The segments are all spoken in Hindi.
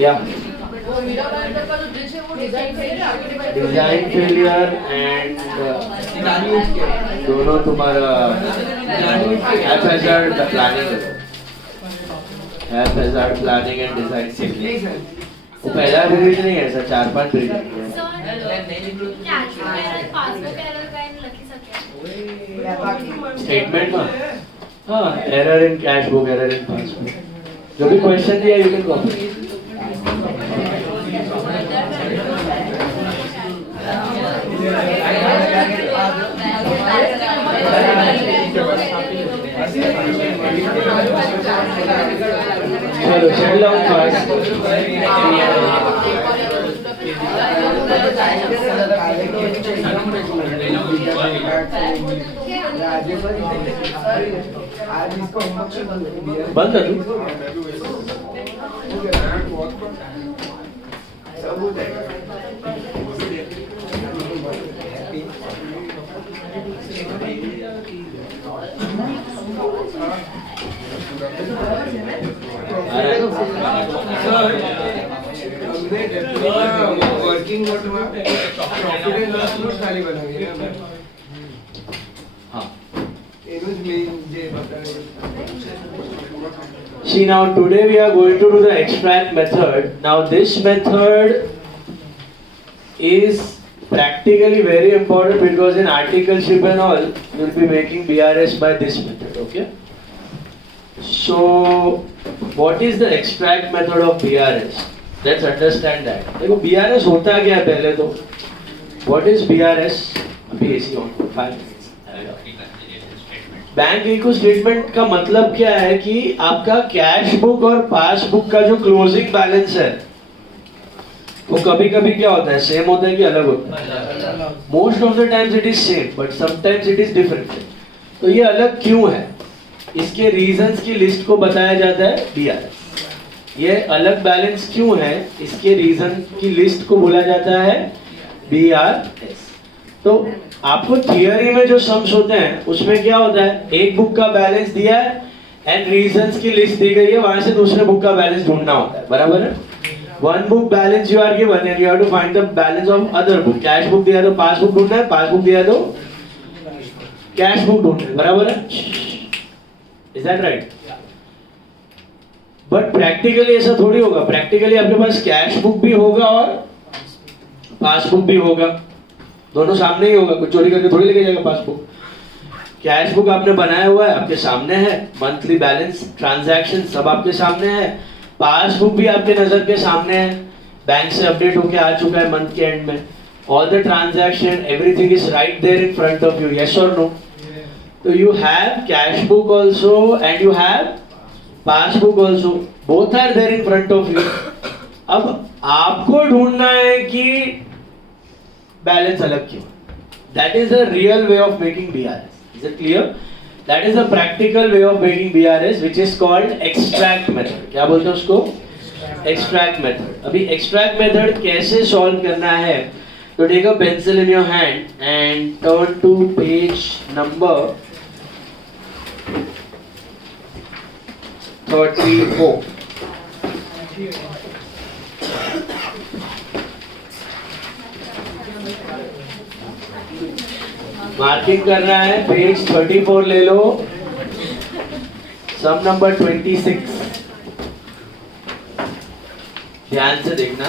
या डिजाइन फेलियर एंड दोनों तुम्हारा hazard planning and design failure. वो पहला पीरियड नहीं है सर, 4-5 पीरियड है। स्टेटमेंट में हाँ, error in cash book, error in passbook, जो भी क्वेश्चन दिया यू कैन कॉपी। चलो चल डाउन फास्ट। बंद कर दूं? वर्किंग मोड में प्रॉफिट एंड लॉस नोट खाली बनाएंगे ना। हाँ। एनुज में जे बताएंगे। See, now today we are going to do the extract method. Now this method is practically very important because in articleship and all you will be making BRS by this method, okay? So what is the extract method of BRS? Let's understand that. देखो BRS होता क्या है पहले तो? What is BRS? अभी AC on 5 minutes. बैंक इको स्टेटमेंट का मतलब क्या है कि आपका कैश बुक और पासबुक का जो क्लोजिंग बैलेंस है वो कभी कभी क्या होता है, सेम होता है कि अलग होता है? Most of the times it is same but sometimes it is different. तो ये अलग क्यों है, इसके रीजंस की लिस्ट को बताया जाता है बीआरएस। ये अलग बैलेंस क्यों है, इसके रीजन की लिस्ट को बोला जाता है बीआरएस। तो आपको थियरी में जो सम्स होते हैं उसमें क्या होता है, एक बुक का बैलेंस दिया है एंड रीजंस की लिस्ट दी गई है, वहां से दूसरे बुक का बैलेंस ढूंढना होता है, बराबर है? One book balance you are given and you have to find the balance of other book. Cash book दिया तो पासबुक ढूंढना है, पासबुक दिया तो कैश बुक ढूंढना है, बराबर है? Is that right? But practically ऐसा थोड़ी होगा। प्रैक्टिकली आपके पास कैश बुक भी होगा और पासबुक भी होगा, दोनों सामने ही होगा। कुछ चोरी करके थोड़ी लेके जाएगा पासबुक। कैश बुक आपने बनाया हुआ है, आपके सामने है, मंथली बैलेंस, ट्रांजैक्शन सब आपके सामने है। पासबुक भी आपके नजर के सामने है, बैंक से अपडेट होके आ चुका है मंथ के एंड में। All the transaction everything is right there in front of you, yes और नो? तो you have cash book also and you have passbook also, both are there in front of you. अब आपको ढूंढना है कि बैलेंस अलग क्यों। That is the real way of making BRS. Is it clear? That is a practical way of making BRS which is called extract method. क्या बोलते हैं उसको? Extract method. अभी extract method कैसे solve करना है? तो take a pencil in your hand and turn to page number 34. Marking करना है, पेज 34 ले लो, सम नंबर 26। ध्यान से देखना।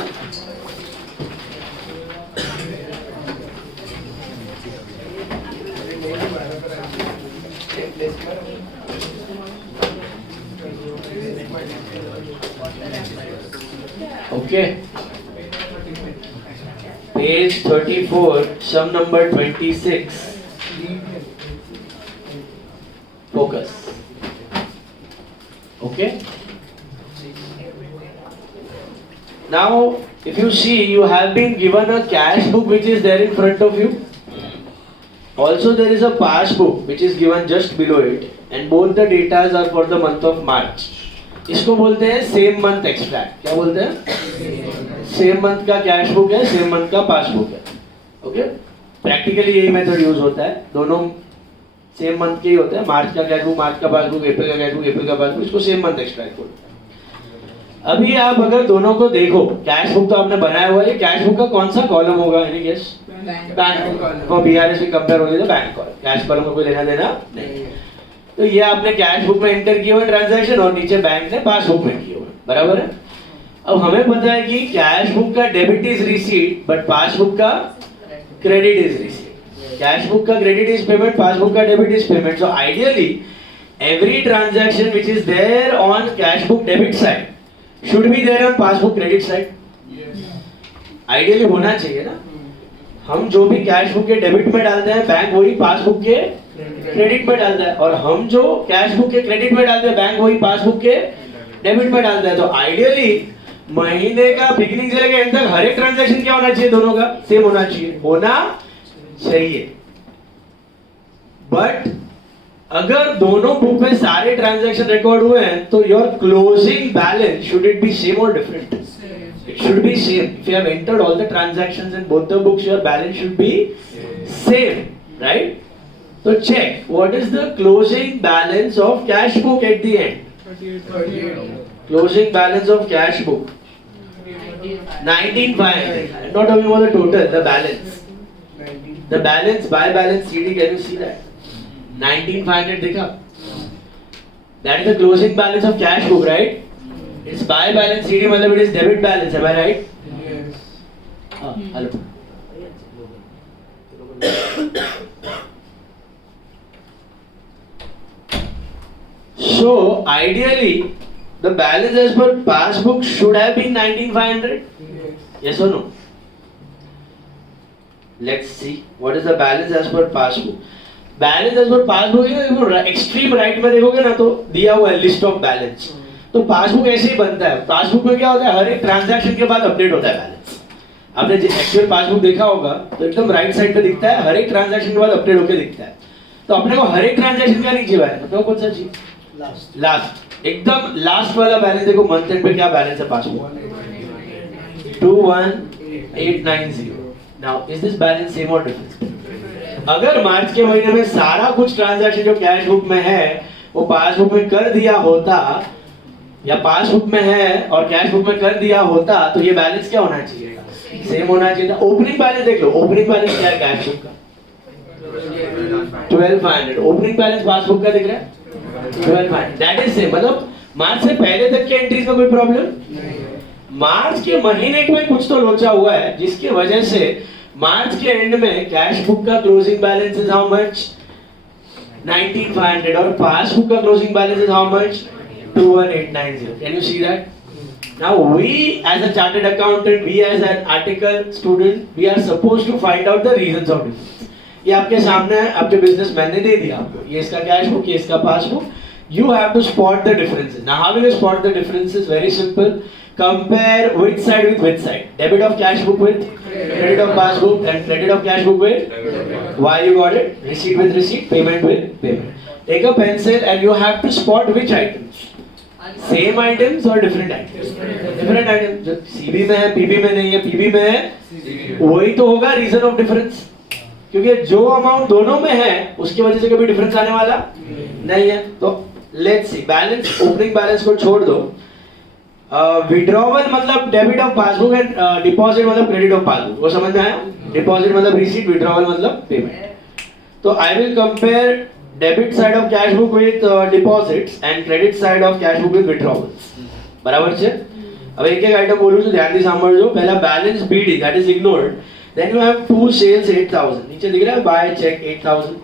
Okay, page 34, some number 26, focus. Okay, now if you see, you have been given a cash book which is there in front of you. Also there is a passbook which is given just below it, and both the data are for the month of March. इसको बोलते हैं सेम मंथ एक्सट्रैक्ट। क्या बोलते हैं? सेम मंथ का कैश बुक है, सेम मंथ का पासबुक है। ओके, प्रैक्टिकली यही मेथड यूज होता है, दोनों सेम मंथ के ही होते हैं। मार्च का कैश बुक मार्च का पासबुक, अप्रैल का कैश बुक अप्रैल का पासबुक, इसको सेम मंथ एक्सट्रैक्ट बोलते हैं। अभी आप अगर दोनों को देखो, कैश बुक तो आपने बनाया हुआ है, कैश बुक का कौन सा कॉलम होगा? Any guess? बैंक। वो बीआरएस में कंपेयर होगी तो बैंक कॉलम, कैश कॉलम में कोई लेना देना नहीं। तो ये आपने कैश बुक में एंटर किए हुए ट्रांजैक्शन और नीचे बैंक ने पासबुक में किए हुए, बराबर है। अब हमें पता है कि कैश बुक का debit is receipt but passbook का credit is receipt. Cash book का क्रेडिट इज पेमेंट, पासबुक का debit is payment. So ideally every transaction which is there on cash book debit side should be there on passbook credit side. Ideally होना चाहिए ना। हम जो भी कैश बुक के डेबिट में डालते हैं बैंक वही पासबुक के क्रेडिट में डालता है, और हम जो कैश बुक के क्रेडिट में डालते हैं बैंक वही पासबुक के डेबिट में डालता है। तो आइडियली महीने का बिगिनिंग से लेकर एंड तक हर एक ट्रांजैक्शन क्या होना चाहिए? दोनों का सेम होना चाहिए। बट अगर दोनों बुक में सारे ट्रांजैक्शन रिकॉर्ड हुए हैं तो your closing balance should it be same और different? It should be same. If you have entered all the transactions in both the books, your balance should be same, right? So check what is the closing balance of cash book at the end. 38. Closing balance of cash book 19,500. I'm not talking about the total, the balance. The balance by balance CD, can you see that? 19,500 देखा? That is the closing balance of cash book, right? It's by balance CD, मतलब it is debit balance, am I right? Yes. Hello. So ideally, the balance as per passbook should have been 19,500. Yes. Yes or no? Let's see what is the balance as per passbook. Balance as per passbook है, एक्सट्रीम राइट में देखोगे ना तो दिया हुआ है लिस्ट ऑफ बैलेंस। तो पासबुक ऐसे ही बनता है। पासबुक में क्या होता है? हर एक ट्रांजैक्शन के बाद अपडेट होता है बैलेंस। आपने एक्चुअल पासबुक देखा होगा तो एकदम राइट साइड पे दिखता है, हर एक ट्रांजैक्शन के बाद अपडेट होकर दिखता है। तो अपने को हर एक ट्रांजैक्शन का नहीं चाहिए, मतलब कौन सा चाहिए? लास्ट, एकदम लास्ट वाला बैलेंस देखो, मंथ एंड पे क्या बैलेंस है passbook? 21,890। Now is this balance same और डिफरेंट? अगर मार्च के महीने में सारा कुछ ट्रांजैक्शन जो कैश बुक में है वो पासबुक में कर दिया होता, या पासबुक में है और कैश बुक में कर दिया होता, तो ये बैलेंस क्या होना चाहिए? सेम होना चाहिए था। ओपनिंग बैलेंस देख लो, ओपनिंग बैलेंस क्या है कैश बुक का? 12,500। ओपनिंग बैलेंस पासबुक का दिख रहा है 12,500। That is same. मतलब मार्च से पहले तक के एंट्रीज में कोई प्रॉब्लम? मार्च के महीने में कुछ तो लोचा हुआ है जिसकी वजह से मार्च के एंड में कैश बुक का closing balance is how much? 19,500 और पासबुक का closing balance is how much? 21,890। Can you see that? Now we as a chartered accountant, we as an article student, we are supposed to find out the reasons of difference. ये आपके सामने है, आपके बिजनेसमैन ने दे दिया आपको, ये इसका कैश बुक, ये इसका passbook. You have to spot the differences. Now how will you spot the differences? Very simple. Compare which side with which side. Debit of cash book with credit of passbook, and credit of cash book with why you got it? Receipt with receipt, payment with payment. Take a pencil and you have to spot which items. Same items or different items? Different items. जो CB में है, PB में नहीं है, PB में है, वही तो होगा रीजन ऑफ डिफरेंस। क्योंकि जो अमाउंट दोनों में है उसकी वजह से कभी डिफरेंस आने वाला नहीं है। तो let's C, balance, opening balance को छोड़ दो। विड्रॉवल मतलब debit of passbook and deposit मतलब क्रेडिट ऑफ पासबुक। वो समझ में आया? डिपॉजिट मतलब रिसीट, विड्रॉवल मतलब पेमेंट। तो I will compare debit side of cash book with deposits and credit side of cash book with withdrawals. बराबर છે? अब एक एक आइटम बोलूं तो ध्यान से समझो। पहला balance BD, that is ignored. Then you have to sales 8,000। नीचे दिख रहा है बाय चेक 8,000।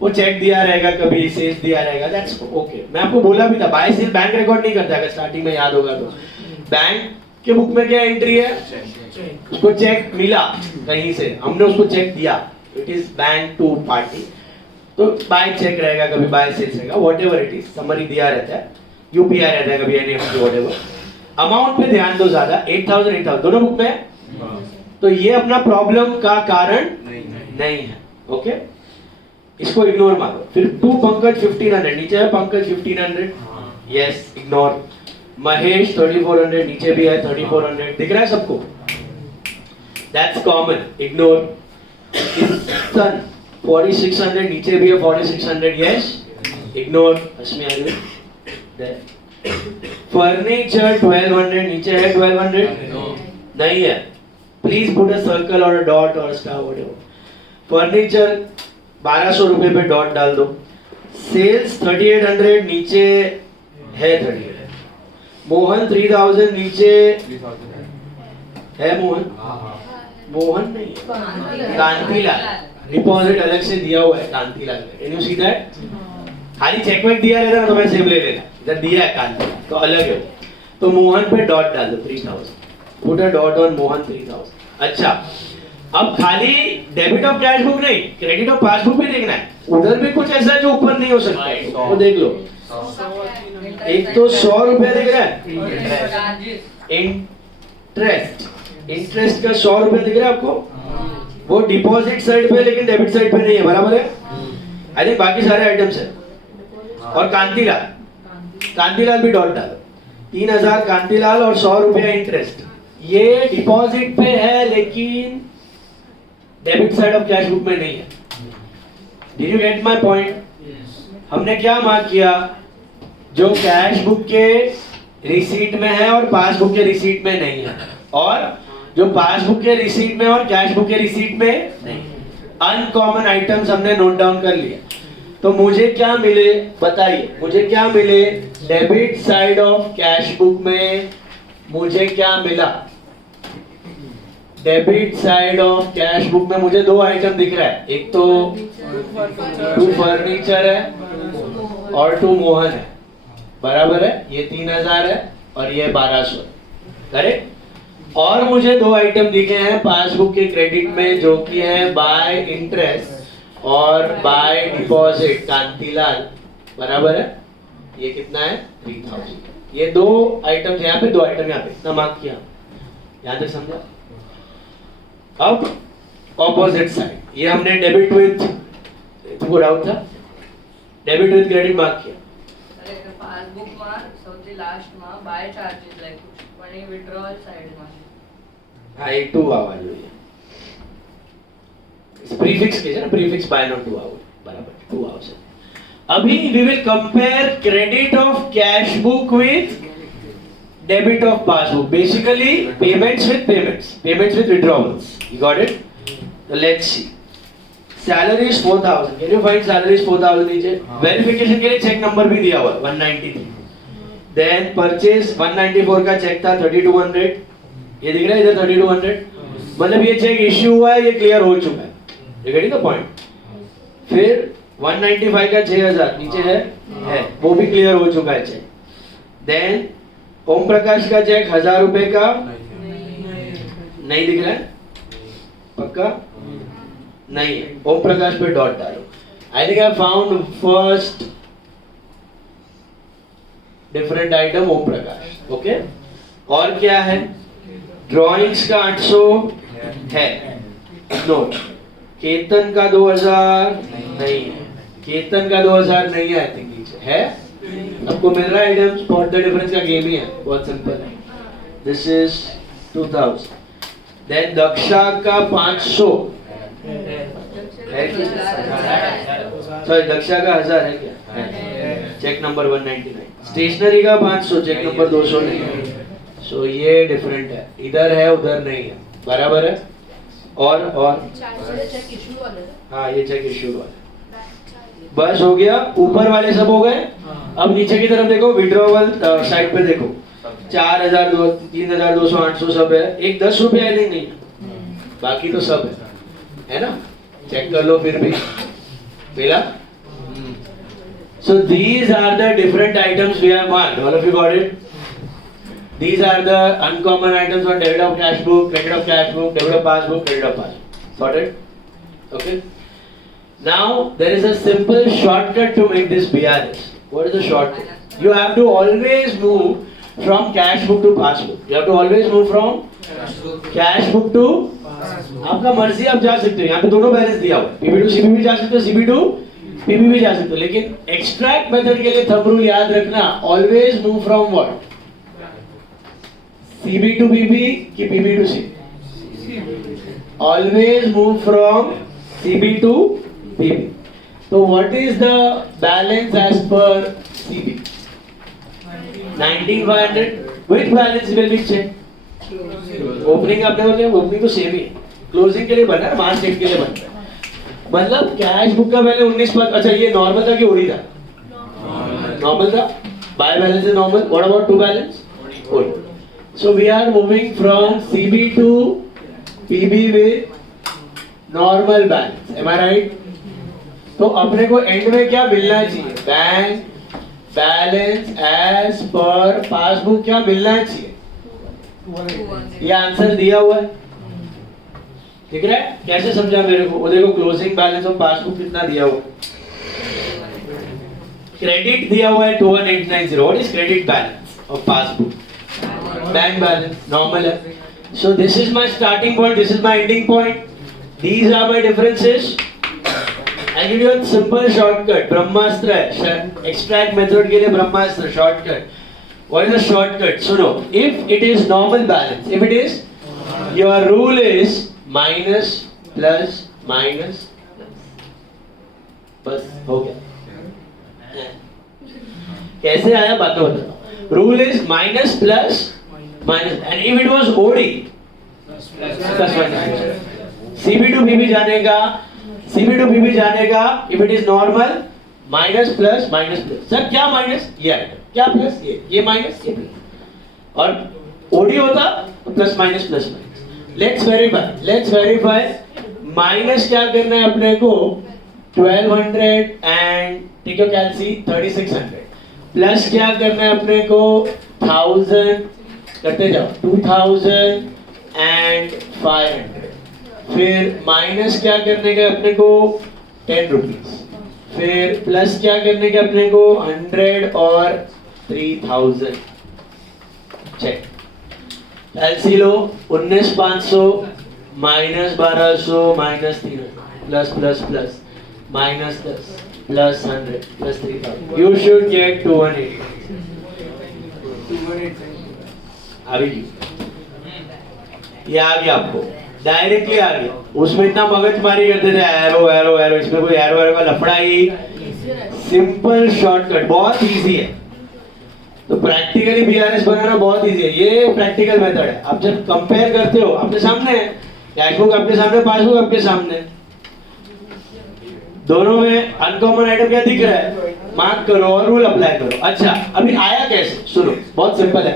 वो चेक दिया रहेगा, कभी सेल्स दिया रहेगा, दैट्स ओके। मैं आपको बोला भी था बाय सेल बैंक रिकॉर्ड नहीं करता, अगर स्टार्टिंग में याद होगा तो। बैंक के बुक में क्या एंट्री है? उसको चेक मिला कहीं से, हमने उसको चेक दिया, it is bank to party, तो बाय चेक रहेगा, कभी बाय सेल्स रहेगा, व्हाटएवर इट इज, समरी दिया रहता है, यूपीआई रहता है, कभी एनईएफटी व्हाटएवर। अमाउंट पे ध्यान दो ज्यादा, 8,000 दोनों बुक में है, तो ये अपना प्रॉब्लम का कारण नहीं है। ओके, इसको इग्नोर मारो। फिर टू पंकज 1,500, नीचे है पंकज 1,500, यस इग्नोर। महेश 3,400, नीचे भी है 3,400, दिख रहा है सबको? That's common, ignore. सन 4,600, नीचे भी है 4,600, यस इग्नोर। अस्मी फर्नीचर 1200 नीचे है 1200 नहीं है. प्लीज पुट अ सर्कल और अ डॉट और स्टार व्हाटएवर. फर्नीचर 1200 रुपए पे डॉट डाल दो. सेल्स 3800 नीचे है 38. मोहन 3000 नीचे है. मोहन नहीं है. कांतिलाल डिपॉजिट अलग से दिया हुआ है Kantilal. Can you see that? खाली चेक वेक दिया रहता ना तो मैं सेम ले लेना. इधर दिया है कांतिलाल तो अलग है. तो मोहन पे डॉट डाल दो 3000. Put a dot on Mohan 3000. अच्छा, अब खाली डेबिट ऑफ कैश बुक नहीं, क्रेडिट ऑफ पासबुक भी देखना है. उधर भी कुछ ऐसा है जो ऊपर नहीं हो सकता है, वो देख लो. एक तो 100 रुपया दिख रहा है इंटरेस्ट का 100 रुपया दिख रहा है आपको. वो डिपॉजिट साइड पे लेकिन डेबिट साइड पे नहीं है. बराबर है. आई थिंक बाकी सारे आइटम्स है. और कांतिलाल भी डॉट डालो. 3000 कांतिलाल और 100 रुपया इंटरेस्ट. ये डिपॉजिट पे है लेकिन debit side of cash book में नहीं है. Did you get my point? हमने क्या मार्क किया? जो कैश बुक के रिसीट में है और पासबुक के रिसीट में नहीं है, और जो पासबुक के रिसीट में और कैश बुक के रिसीट में नहीं. अनकॉमन आइटम्स हमने नोट डाउन कर लिए. तो मुझे क्या मिले बताइए. मुझे क्या मिले? Debit side of cash book में मुझे क्या मिला? Debit side of cash book में मुझे दो आइटम दिख रहा है. एक तो 2 फर्नीचर है और 2 मोहन है. बराबर है. ये 3000 है और ये 1200 है. करेक्ट. और मुझे दो आइटम दिखे हैं पासबुक के क्रेडिट में जो कि है बाय इंटरेस्ट और बाय डिपॉजिट कांतिलाल. बराबर है. ये कितना है? 3000. ये दो आइटम्स यहाँ पे, दो आइटम यहाँ पे. इतना मार्क किया. यहाँ तक समझा? अब ऑपोजिट साइड, ये हमने डेबिट विथ, तुमको डाउट था? डेबिट विथ क्रेडिट मार्क किया. पासबुक માં સૌથી લાસ્ટ માં બાય ચાર્जेस લખ્યું છે પણ એ વિથડ્રોઅલ સાઈડ માં છે. હા, એ 2 આવવા જોઈએ. પ્રીફિક્સ કે છે ને, પ્રીફિક્સ બાય નો 2 આવો. બરાબર, 2 આવશે. अभी we will compare credit of cash book with debit of passbook. Basically payments with withdrawals. You got it? So let's see. Salary is 4000. Can you find salary is 4000 नीचे? Verification के लिए चेक नंबर भी दिया हुआ है 193. Then purchase 194 का चेक था 3200. ये दिख रहा है इधर 3200. मतलब ये चेक इश्यू हुआ है, ये क्लियर हो चुका है. You getting the point? फिर 195 का 6000 नीचे है वो भी क्लियर हो चुका है चेक. देन ओम प्रकाश का चेक 1000 रुपए का नहीं दिख रहा है. पक्का नहीं है. ओम प्रकाश पे डॉट डालो. I think I found first different item Om Prakash. Okay. और क्या है? ड्राइंग्स का 800 है. नोट. केतन का 2000 नहीं है. केतन का 2000 नहीं है. आई थिंक नीचे है. आपको मिल रहा है आइटम. स्पॉट द डिफरेंस का गेम ही है. बहुत सिंपल है. This is 2000. देन दक्षा का 500 है क्या? सॉरी, दक्षा का 1000 है क्या? Check number 199. स्टेशनरी का 500 चेक नंबर 200 नहीं है. सो ये डिफरेंट है. इधर है उधर नहीं है. बराबर है. और हाँ, ये चेक इश्यूड वाले. बस हो गया. ऊपर वाले सब हो गए. अब नीचे की तरफ देखो. विड्रॉवल साइड पे देखो. 4000 3200 800 सब है. एक 10 रुपया आई थिंक नहीं, बाकी तो सब है ना. चेक कर लो फिर भी. मिला? So these are the different items we have marked. All of you got it? These are the uncommon items on debit of cash book, credit of cash book, debit of passbook, credit of passbook. Sorted? Okay. Now there is a simple shortcut to make this BRS. What is the shortcut? You have to always move from cash book to passbook. You have to always move from cash book to. आपका मर्जी, आप जा सकते हो. यहाँ पे दोनों बैलेंस दिया हुआ है. पीबी टू सीबी भी जा सकते हो, सीबी टू पीबी भी जा सकते हो. लेकिन एक्सट्रैक्ट मेथड के लिए थंब रूल याद रखना. Always move from what? CB to PB कि PB to CB? Always move from CB to PB. तो what is the balance as per CB? 19,500 with balance will be check. Opening आपने बोले, ओपनिंग तो सेम ही है, क्लोजिंग के लिए बना है, मार्च डेट के लिए बन रहा है। मतलब कैश बुक का पहले 19,500। अच्छा ये नॉर्मल था कि ओडी था? नॉर्मल था। By balance is normal. What about to balance? OD. So we are moving from CB to PB with normal balance. Am I right? तो अपने को एंड में क्या मिलना चाहिए? Bank balance as per passbook क्या मिलना चाहिए? ये आंसर दिया हुआ है, ठीक है? कैसे समझा मेरे को? वो देखो क्लोजिंग बैलेंस और पासबुक कितना दिया हुआ है। क्रेडिट दिया हुआ है 21,890। What is credit balance of passbook? Bank balance normal है। So this is my starting point, this is my ending point, these are my differences. I give you a simple shortcut, ब्रह्मास्त्र है, एक्सट्रैक्ट मेथड के लिए ब्रह्मास्त्र shortcut. What is the shortcut? सुनो, if it is normal balance, if it is, your rule is minus plus minus, बस हो गया। कैसे आया बात तो बताओ। Rule is minus plus minus, and if it was OD plus minus. CB to BB जाने का, सीबी टू बीबी जाने का, if it is normal minus plus minus plus. Sir क्या माइनस? ये आइटम, क्या प्लस? ये माइनस, ये प्लस। और ओडी होता तो plus minus plus minus. Let's verify. Minus क्या करना है अपने को? 1200 एंड ठीक है कैलसी 3600। प्लस क्या करना है अपने को? 1000 करते जाओ, 2000 एंड 500। फिर माइनस क्या करने का अपने को? 10 रुपीज। फिर प्लस क्या करने का अपने को? 100 और 3000। Cheque. L C, 19,500 minus 1200 minus 300 plus plus plus minus 10 plus 100 plus 3000। You should get 218। अभी ये आ गया आपको, डायरेक्टली आ गया। उसमें इतना मगजमारी करते थे, एरो एरो एरो, इसमें कोई एरो एरो का लफड़ा ही। सिंपल शॉर्टकट, बहुत इजी है। तो प्रैक्टिकली बीआरएस बनाना बहुत इजी है, ये प्रैक्टिकल मेथड है। आप जब कंपेयर करते हो, आपके सामने है कैश बुक, आपके सामने पासबुक, आपके सामने, दोनों में अनकॉमन आइटम क्या दिख रहा है? मार्क करो और रूल अप्लाई करो। अच्छा अभी आया कैसे? सुनो, बहुत सिंपल है।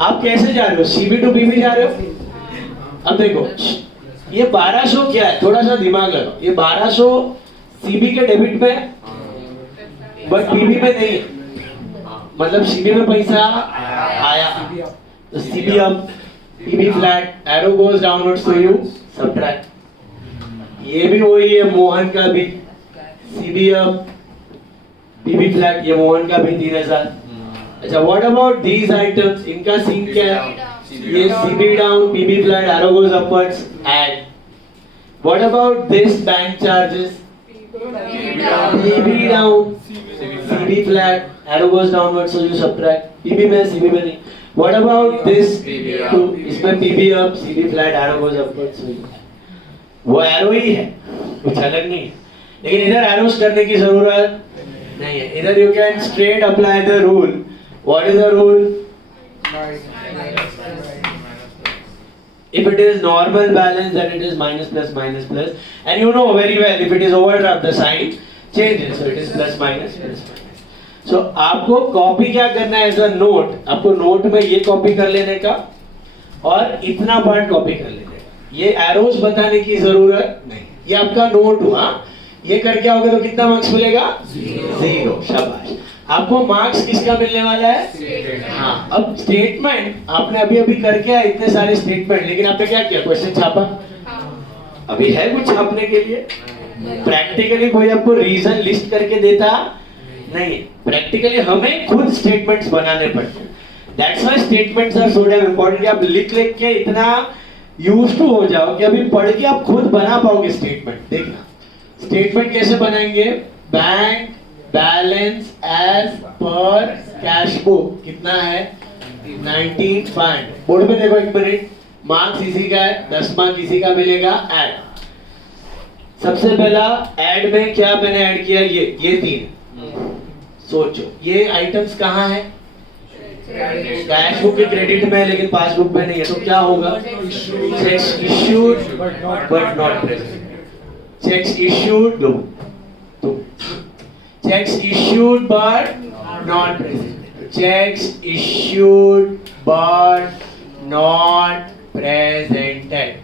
आप कैसे जा रहे हो? सीबी टू बीबी जा रहे हो। अब देखो ये 1200 क्या है? थोड़ा सा दिमाग लगाओ। ये 1200 सीबी के डेबिट में, बट बीबी में नहीं है। मतलब सीबी में पैसा आया तो सीबी अप, बीबी फ्लैट, एरो गोज डाउनवर्ड्स, तो यू सब्ट्रैक्ट। ये भी वही है, मोहन का भी सीबी अप, बीबी फ्लैट, ये मोहन का भी 3000। अच्छा व्हाट अबाउट दीज आइटम्स? इनका सीन क्या है? ये CB down, PB flat, arrow goes upwards, add. What about this bank charges? PB down, CB flat, arrow goes downwards, so you subtract. PB में CB में नहीं. What about this? इसमें PB up, CB flat, arrow goes upwards, so you. वो arrow ही है, कुछ अलग नहीं है। लेकिन इधर arrows करने की जरूरत नहीं है। इधर you can straight apply the rule. What is the rule? If it is normal balance, then it is minus plus minus plus, and you know very well if it is overdraft, the sign changes, so it is plus minus plus minus. So आपको कॉपी क्या करना है? एज अ नोट, आपको नोट में ये कॉपी कर लेने का और इतना पार्ट कॉपी कर लेने का। ये एरोस बताने की जरूरत नहीं, ये आपका नोट हुआ। ये करके आओगे तो कितना मार्क्स मिलेगा? 0। शाबाश। आपको मार्क्स किसका मिलने वाला है? हाँ। अब स्टेटमेंट आपने अभी अभी करके आए, इतने सारे स्टेटमेंट, लेकिन आपने क्या किया? क्वेश्चन छापा। अभी है कुछ छापने के लिए? प्रैक्टिकली कोई आपको रीजन लिस्ट करके देता नहीं। प्रैक्टिकली हमें खुद स्टेटमेंट्स बनाने पड़ते हैं। That's why statements are so damn important कि आप लिख के इतना यूज्ड टू हो जाओ कि अभी पढ़ के आप खुद बना पाओगे स्टेटमेंट। देखना स्टेटमेंट कैसे बनाएंगे? Bank balance as per cash book कितना है? 19,500। बोर्ड पे देखो एक मिनट। मार्क्स इसी का है, 10 मार्क्स इसी का मिलेगा। ऐड, सबसे पहला ऐड में क्या मैंने ऐड किया? ये 3। सोचो ये आइटम्स कहाँ है? कैश बुक के क्रेडिट में है लेकिन पासबुक में नहीं है, तो क्या होगा? Cheques issued but not present. Cheques issued दो, cheques issued but not present. Cheques issued but not presented.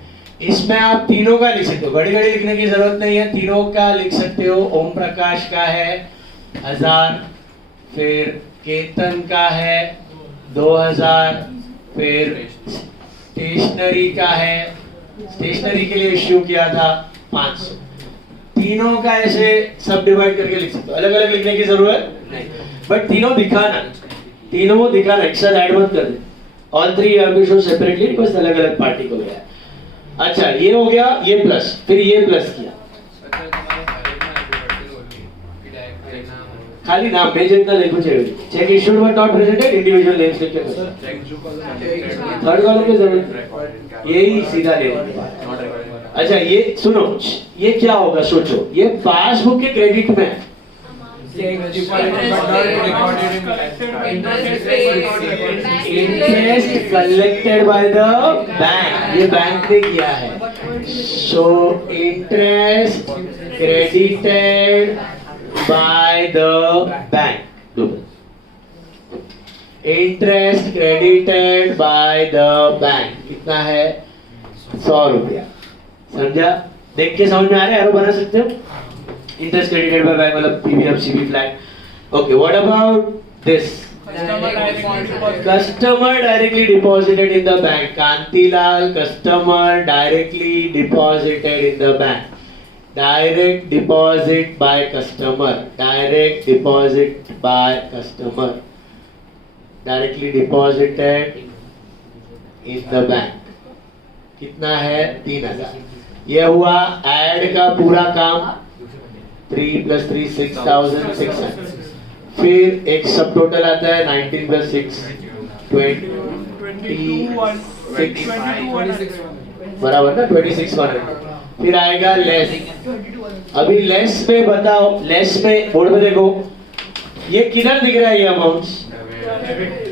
इसमें आप तीनों का लिख सकते हो, घड़ी घड़ी लिखने की जरूरत नहीं है, तीनों का लिख सकते हो। ओम प्रकाश का है 1000, फिर केतन का है 2000, फिर स्टेशनरी का है, स्टेशनरी के लिए इश्यू किया था 500। तीनों का ऐसे सब डिवाइड करके लिख सकते हो, अलग अलग लिखने की जरूरत नहीं, बट तीनों दिखाना, तीनों दिखाना, एक साथ ऐड मत कर दे। All three are be show separately because अलग अलग पार्टी को गया। अच्छा ये हो गया, ये प्लस, फिर ये प्लस किया, खाली नाम पेज इतना लिखो चाहिए। Check issued but not presented, individual names लिख के थर्ड कॉलम की जरूरत, यही सीधा ले। अच्छा ये सुनो, ये क्या होगा सोचो, ये पासबुक के क्रेडिट में interest collected by the bank, ये बैंक ने किया है, so interest credited by the bank. Interest credited by the bank कितना है? 100 रुपया। समझा? देख के समझ में आ रहा है? एरो बना सकते हो? इंटरेस्ट क्रेडिटेड बाय बैंक मतलब PVF CB flag. Okay, what about this? Customer directly deposited in the bank. Kantilal, customer directly deposited in the bank. Direct deposit by customer. Direct deposit by customer. Directly deposited in the bank. कितना है? 3000। ये हुआ ऐड का पूरा काम, 3 + 3 6600। फिर एक सब टोटल आता है 19 + 6 26 बराबर ना, 2600। फिर आएगा लेस। अभी लेस पे बताओ, लेस पे बोर्ड पे देखो, ये किधर दिख रहा है? ये अमाउंट्स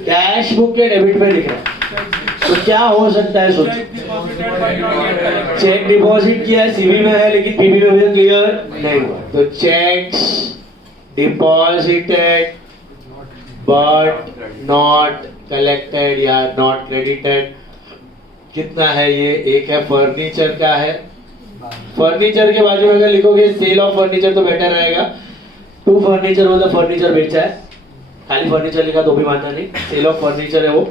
कैश बुक के डेबिट पे दिख रहा है, तो क्या हो सकता है? सोचो, चेक डिपॉजिट किया है, सीवी में है लेकिन पीबी में भी क्लियर नहीं हुआ, तो checks deposited but not collected या नॉट क्रेडिटेड। कितना है ये? एक है फर्नीचर का है, फर्नीचर के बाजू में अगर लिखोगे सेल ऑफ फर्नीचर तो बेटर रहेगा। टू फर्नीचर मतलब फर्नीचर बेचा है, खाली फर्नीचर लिखा तो भी मानना नहीं, सेल ऑफ फर्नीचर है वो।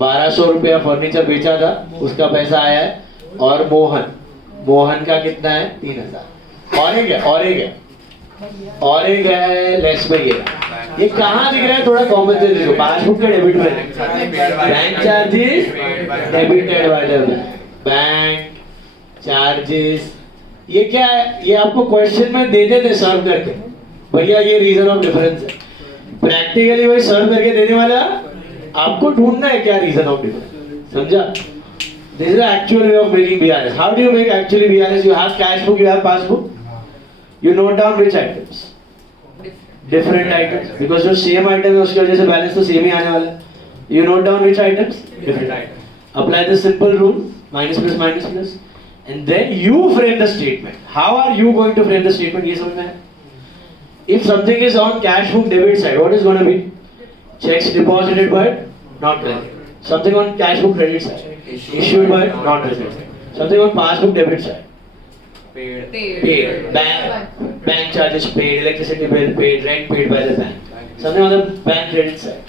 1200 रुपया फर्नीचर बेचा था, उसका पैसा आया है। और मोहन का कितना है? 3000। और एक है लेस पे। ये कहाँ दिख रहा है? थोड़ा कॉमन सेंस देखो, पासबुक के डेबिट में bank charges debited by the bank charges. ये क्या है? ये आपको क्वेश्चन में दे देते सर्व करके, भैया ये रीजन ऑफ डिफरेंस है। प्रैक्टिकली वही सर्व करके देने वाला, आपको ढूंढना है क्या रीजन ऑफ डिफरेंस। समझा? This is the actual way of making BRS. How do you make actually BRS? You have cash book, you have passbook, you note down which items, different items, because जो same item है उसकी वजह से बैलेंस तो सेम ही आने वाला है। you note down which items, different items, apply the simple rule minus plus and then you frame the statement. How are you going to frame the statement? ये समझना है। if something is on cash book debit side, what is going to be? checks deposited but not credited. Something on cash book credit side, issued but not credited. Something on passbook debit side, paid. Bank charges paid, electricity bill paid, rent paid by the bank. Something on the bank credit side,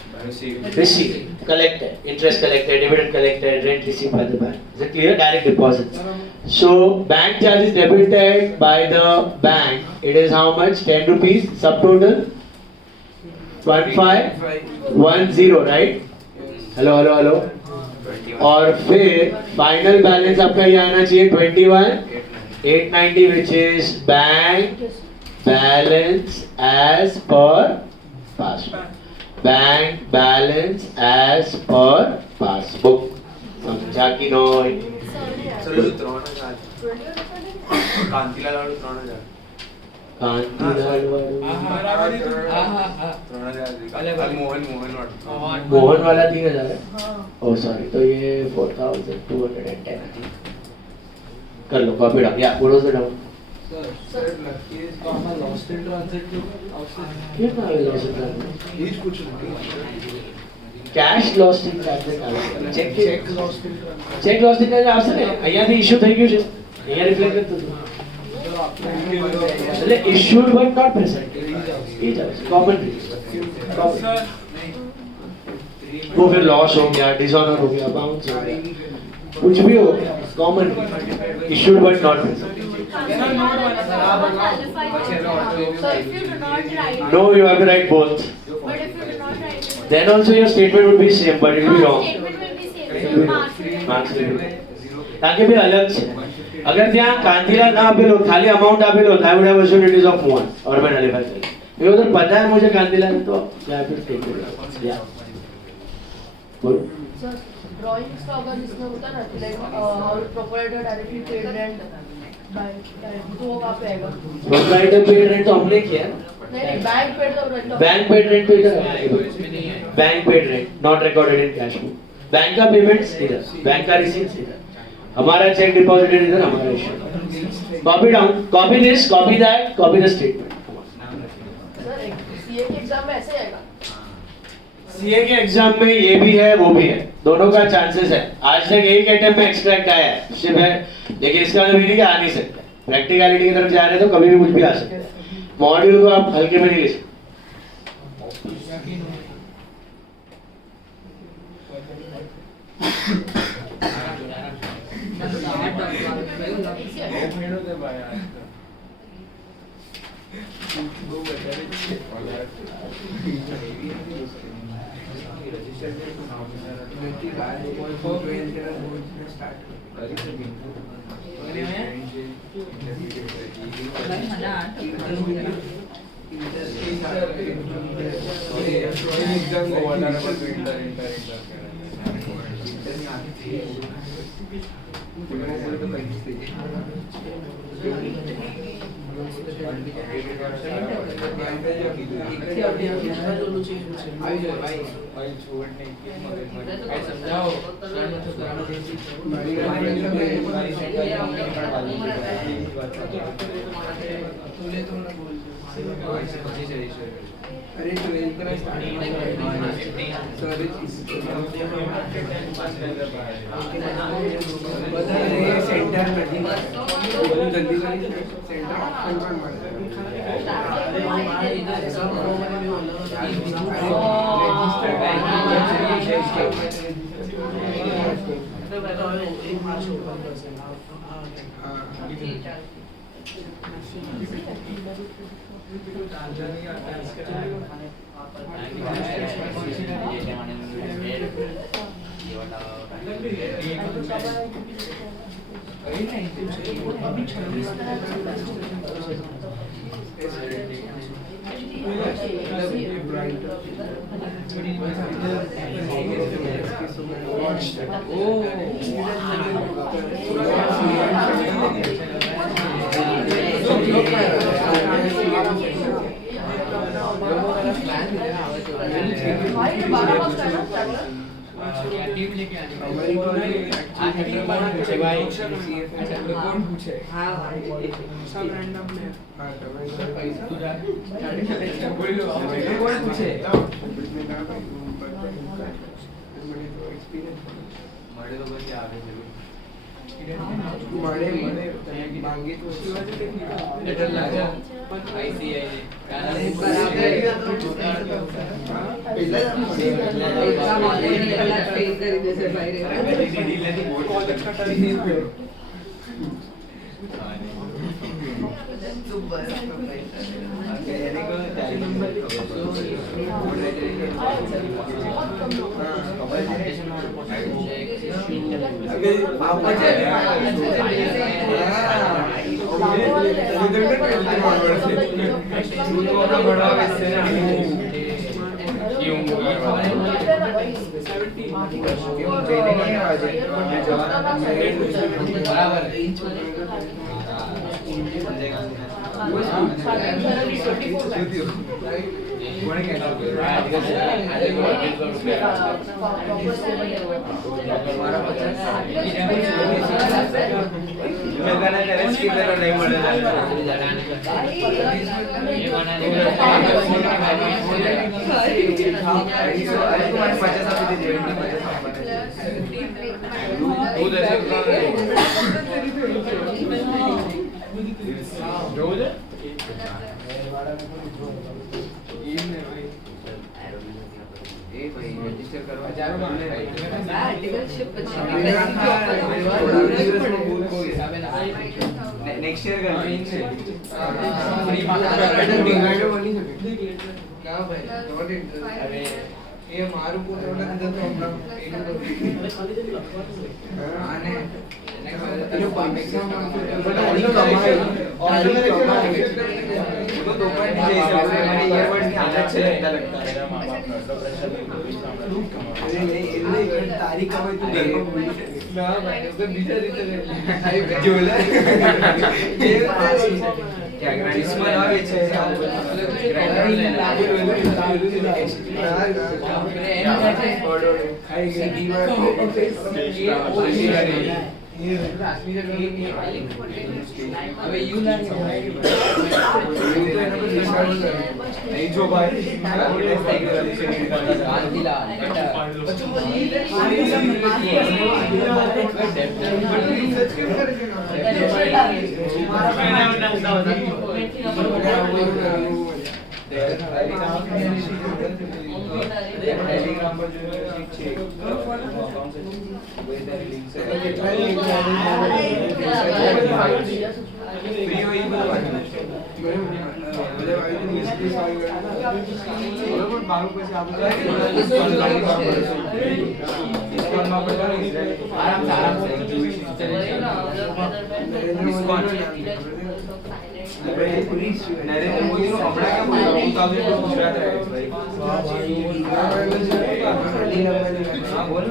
received, collected, interest collected, dividend collected, rent received by the bank. Is it clear? Direct deposits. So bank charges debited by the bank, it is how much? 10 rupees. Subtotal 1510, right? Hello. और फिर फाइनल बैलेंस आपका ये आना चाहिए 21,890, which is bank balance as per passbook. Bank balance as per passbook. समझा कि नहीं? कांतीलाल वालों बराबर ही तो. मोहन वाटतं. मोहन वाला 3000 है. हाँ. ओ सॉरी, तो ये 4210 कर लो. कॉपी डाउन या बोलो से डाउन. सर लकी इसको हमारा लॉस्ट इन ट्रांजिट जो कितना है लॉस इन ट्रांजिट? हीच कुछ नहीं. Cash lost in transit cheque cheque lost in transaction. Cheque loss in transaction આવશે ને. અહીંયાથી ઇશ્યુ થઈ ગયું છે, અહીંયા રિફ્લેક્ટ કરતું હતું. સર આપણે એટલે ઇશ્યુડ બટ નોટ પ્રેઝન્ટ એ જ આવે છે. કોમન સર वो फिर लॉस हो गया, डिसऑनर हो गया, बाउंस हो गया, कुछ भी हो गया, common issued but not present. So if you do not write, No, you have to write both. but if you do not write, Then also your statement would be same, but it will be wrong. statement will be same. It So will be marks will be marks will be ताकि भी अलग છે. अगर ત્યાં કાંતિલાલ ना આપેલો, खाली अमाउंट આપેલો, I would have assumed it is of Mohan और मैं नलिफाई कर. ये उधर पता है मुझे कांतिलाल तो या फिर स्टेटमेंट या बोलो. सर ड्राइंग्स का अगर इसमें होता ना like proprietor directly paid rent by तो वो कहाँ पे आएगा? प्रोप्राइटर पेड रेंट तो हमने किया ना. नहीं बैंक पेड तो रेंट बैंक पेड रेंट तो इधर है. Bank paid rent not recorded in cash book. Bank का पेमेंट्स इधर, बैंक का रिसीट्स इधर, हमारा चेक डिपॉजिटेड इधर, हमारा issue. Copy down, copy this, copy that, copy the statement. Sir CA के एग्जाम में ऐसे आएगा. सीए के एग्जाम में ये भी है वो भी है, दोनों का चांसेस है. आज तक एक अटेम्प्ट में एक्सट्रैक्ट आया है सिर्फ है, लेकिन इसका मतलब नहीं कि आ नहीं सकता. प्रैक्टिकलिटी की तरफ जा रहे हैं तो कभी भी कुछ भी आ सकता है. मॉड्यूल को आप हल्के में नहीं ले सकते. अरे 12th का सेंटर जल्दी नेक्स्ट ईयर का ये मारू को थोड़ा अंदर तो हम आने ये एग्जाम और तो दो पॉइंट के हिसाब से मैंने ईयरबड्स की आदत से लगता है अरे तारीख का भाई तू घर पर ना भाई तो बीजा देते जोला ये क्या ग्राइंड में ना बेचे अबे यू ना नहीं जो भाई टेलीग्राम पर जो चेक फ्री हुई बरोबर 12 पैसे आप आराम से नरेंद्र मोदी को हमारा क्या बोला 2000 को गुजरात है हां बोल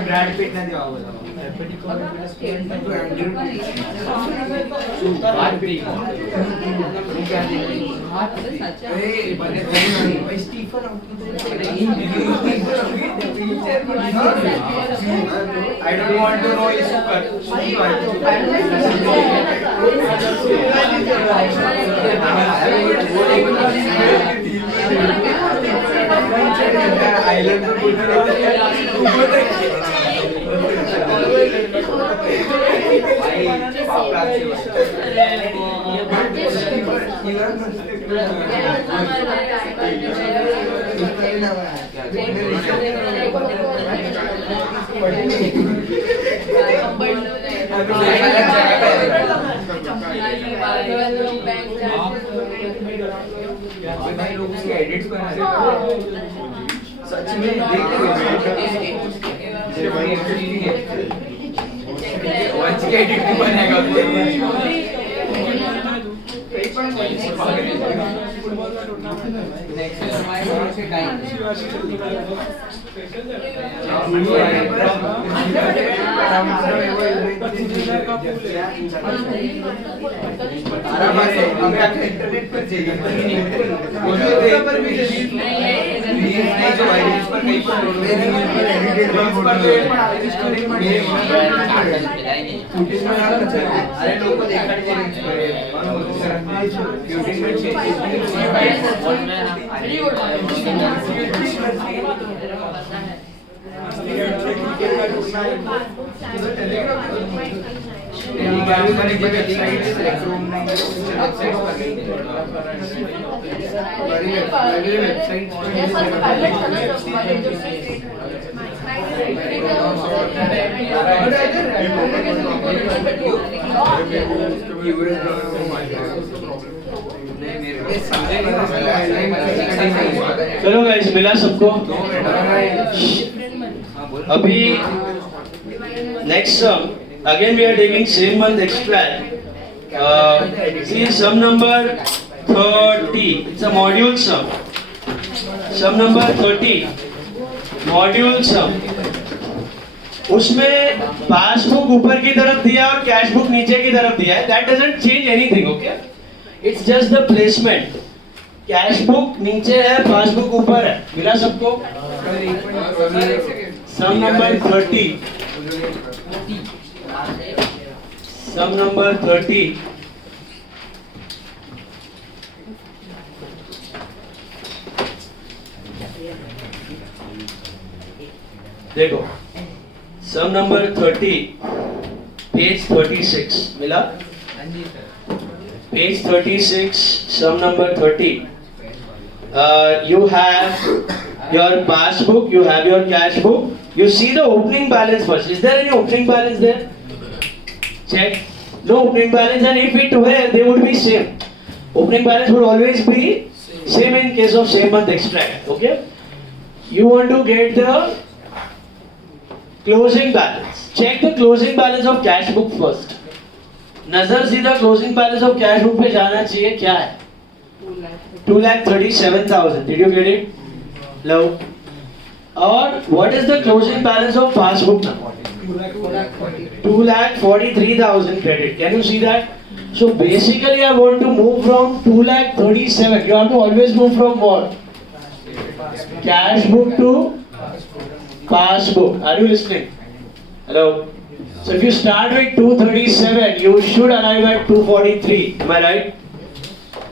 ब्रैड पिट ने दिया होगा I don't want to know is लोग उसके एडिट्स बना रहे सच में देख के एडिट भी बनेगा नेक्स्ट हमारे से टाइम इंटरनेट पर चाहिए जो वायरस पर कहीं पर अरे लोग को देखा चलो गाइस, मिला सबको? अभी next sum, again we are taking same month extract. See sum number 30, it's a module sum. Sum number 30, module sum. उसमें पासबुक ऊपर की तरफ दिया और कैश बुक नीचे की तरफ दिया है. That doesn't change anything, okay? It's just the placement. Cash book नीचे है, पासबुक ऊपर है. मिला सबको? Sum number 30. Sum number 30. देखो, sum number 30, page 36. मिला? Page 36, sum number 30. You have your passbook, you have your cash book. You see the opening balance first. Is there any opening balance there? Check. No opening balance, and if it were, they would be same. Opening balance would always be same in case of same month extract. Okay? You want to get the closing balance. Check the closing balance of cash book first. नजर सीधा closing balance of cash book पे जाना चाहिए. क्या है? 2,37,000. Did you get it? Hello. Or what is the closing balance of passbook now? 2,43,000 credit. Can you see that? So basically I want to move from 2,37,000. You have to always move from what? Cash book to passbook. Are you listening? Hello. So if you start with 237, you should arrive at 243. Am I right?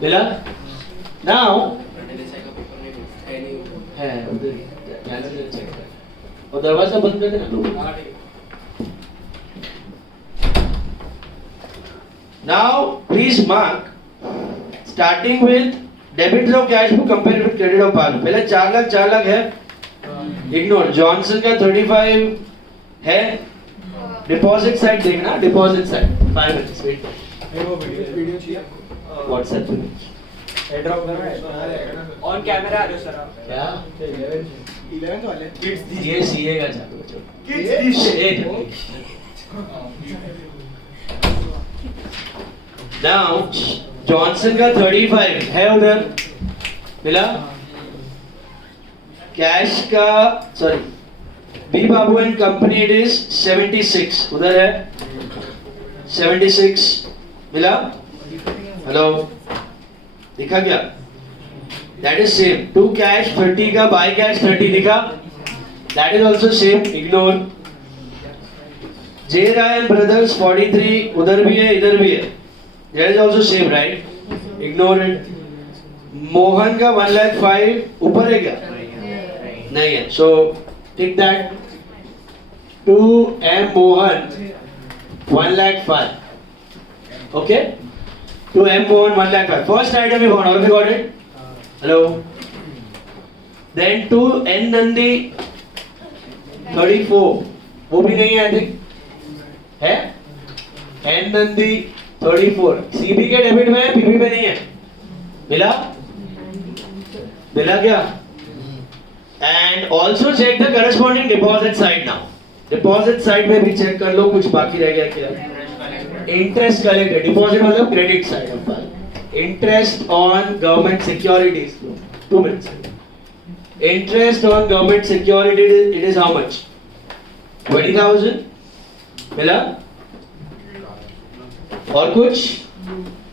Mila? Now, और दरवाजा बंद कर देना. Now, please mark, starting with debit of cash book compared with credit of passbook. पहले 4 लाख है. Ignore. Johnson का 35 है. Deposit side देखना. Deposit side. 5 minutes. Wait. WhatsApp पे. ऑन कैमरा आ रहे हो सर आप? क्या? 11th वाले ये सीए का चालू बच्चों. Now, Johnson का 35 है उधर. मिला? कैश का sorry B Babu and company it is 76 उधर है. 76 मिला? हेलो, दिखा क्या? That is same. To cash 30 का buy cash 30 दिखा? That is also same. Ignore. J Ryan Brothers 43 उधर भी है, इधर भी है. That is also same, right? Ignore it. Mohan का 1,05,000 ऊपर है क्या? नहीं है. So take that. To M Mohan 1,05,000. Okay? To M Mohan 1,05,000. First item we found. All of you got it? Hello. Then to N Nandi 34. वो भी नहीं है I think. है? N Nandi 34. CB के डेबिट में है, PB में नहीं है. मिला? मिला क्या? And also check the corresponding deposit side now. Deposit side में भी check कर लो कुछ बाकी रह गया क्या? Interest collected. Deposit मतलब credit side of file. Interest on government securities. 2 minutes. Interest on government securities, it is how much? 20,000. मिला? और कुछ?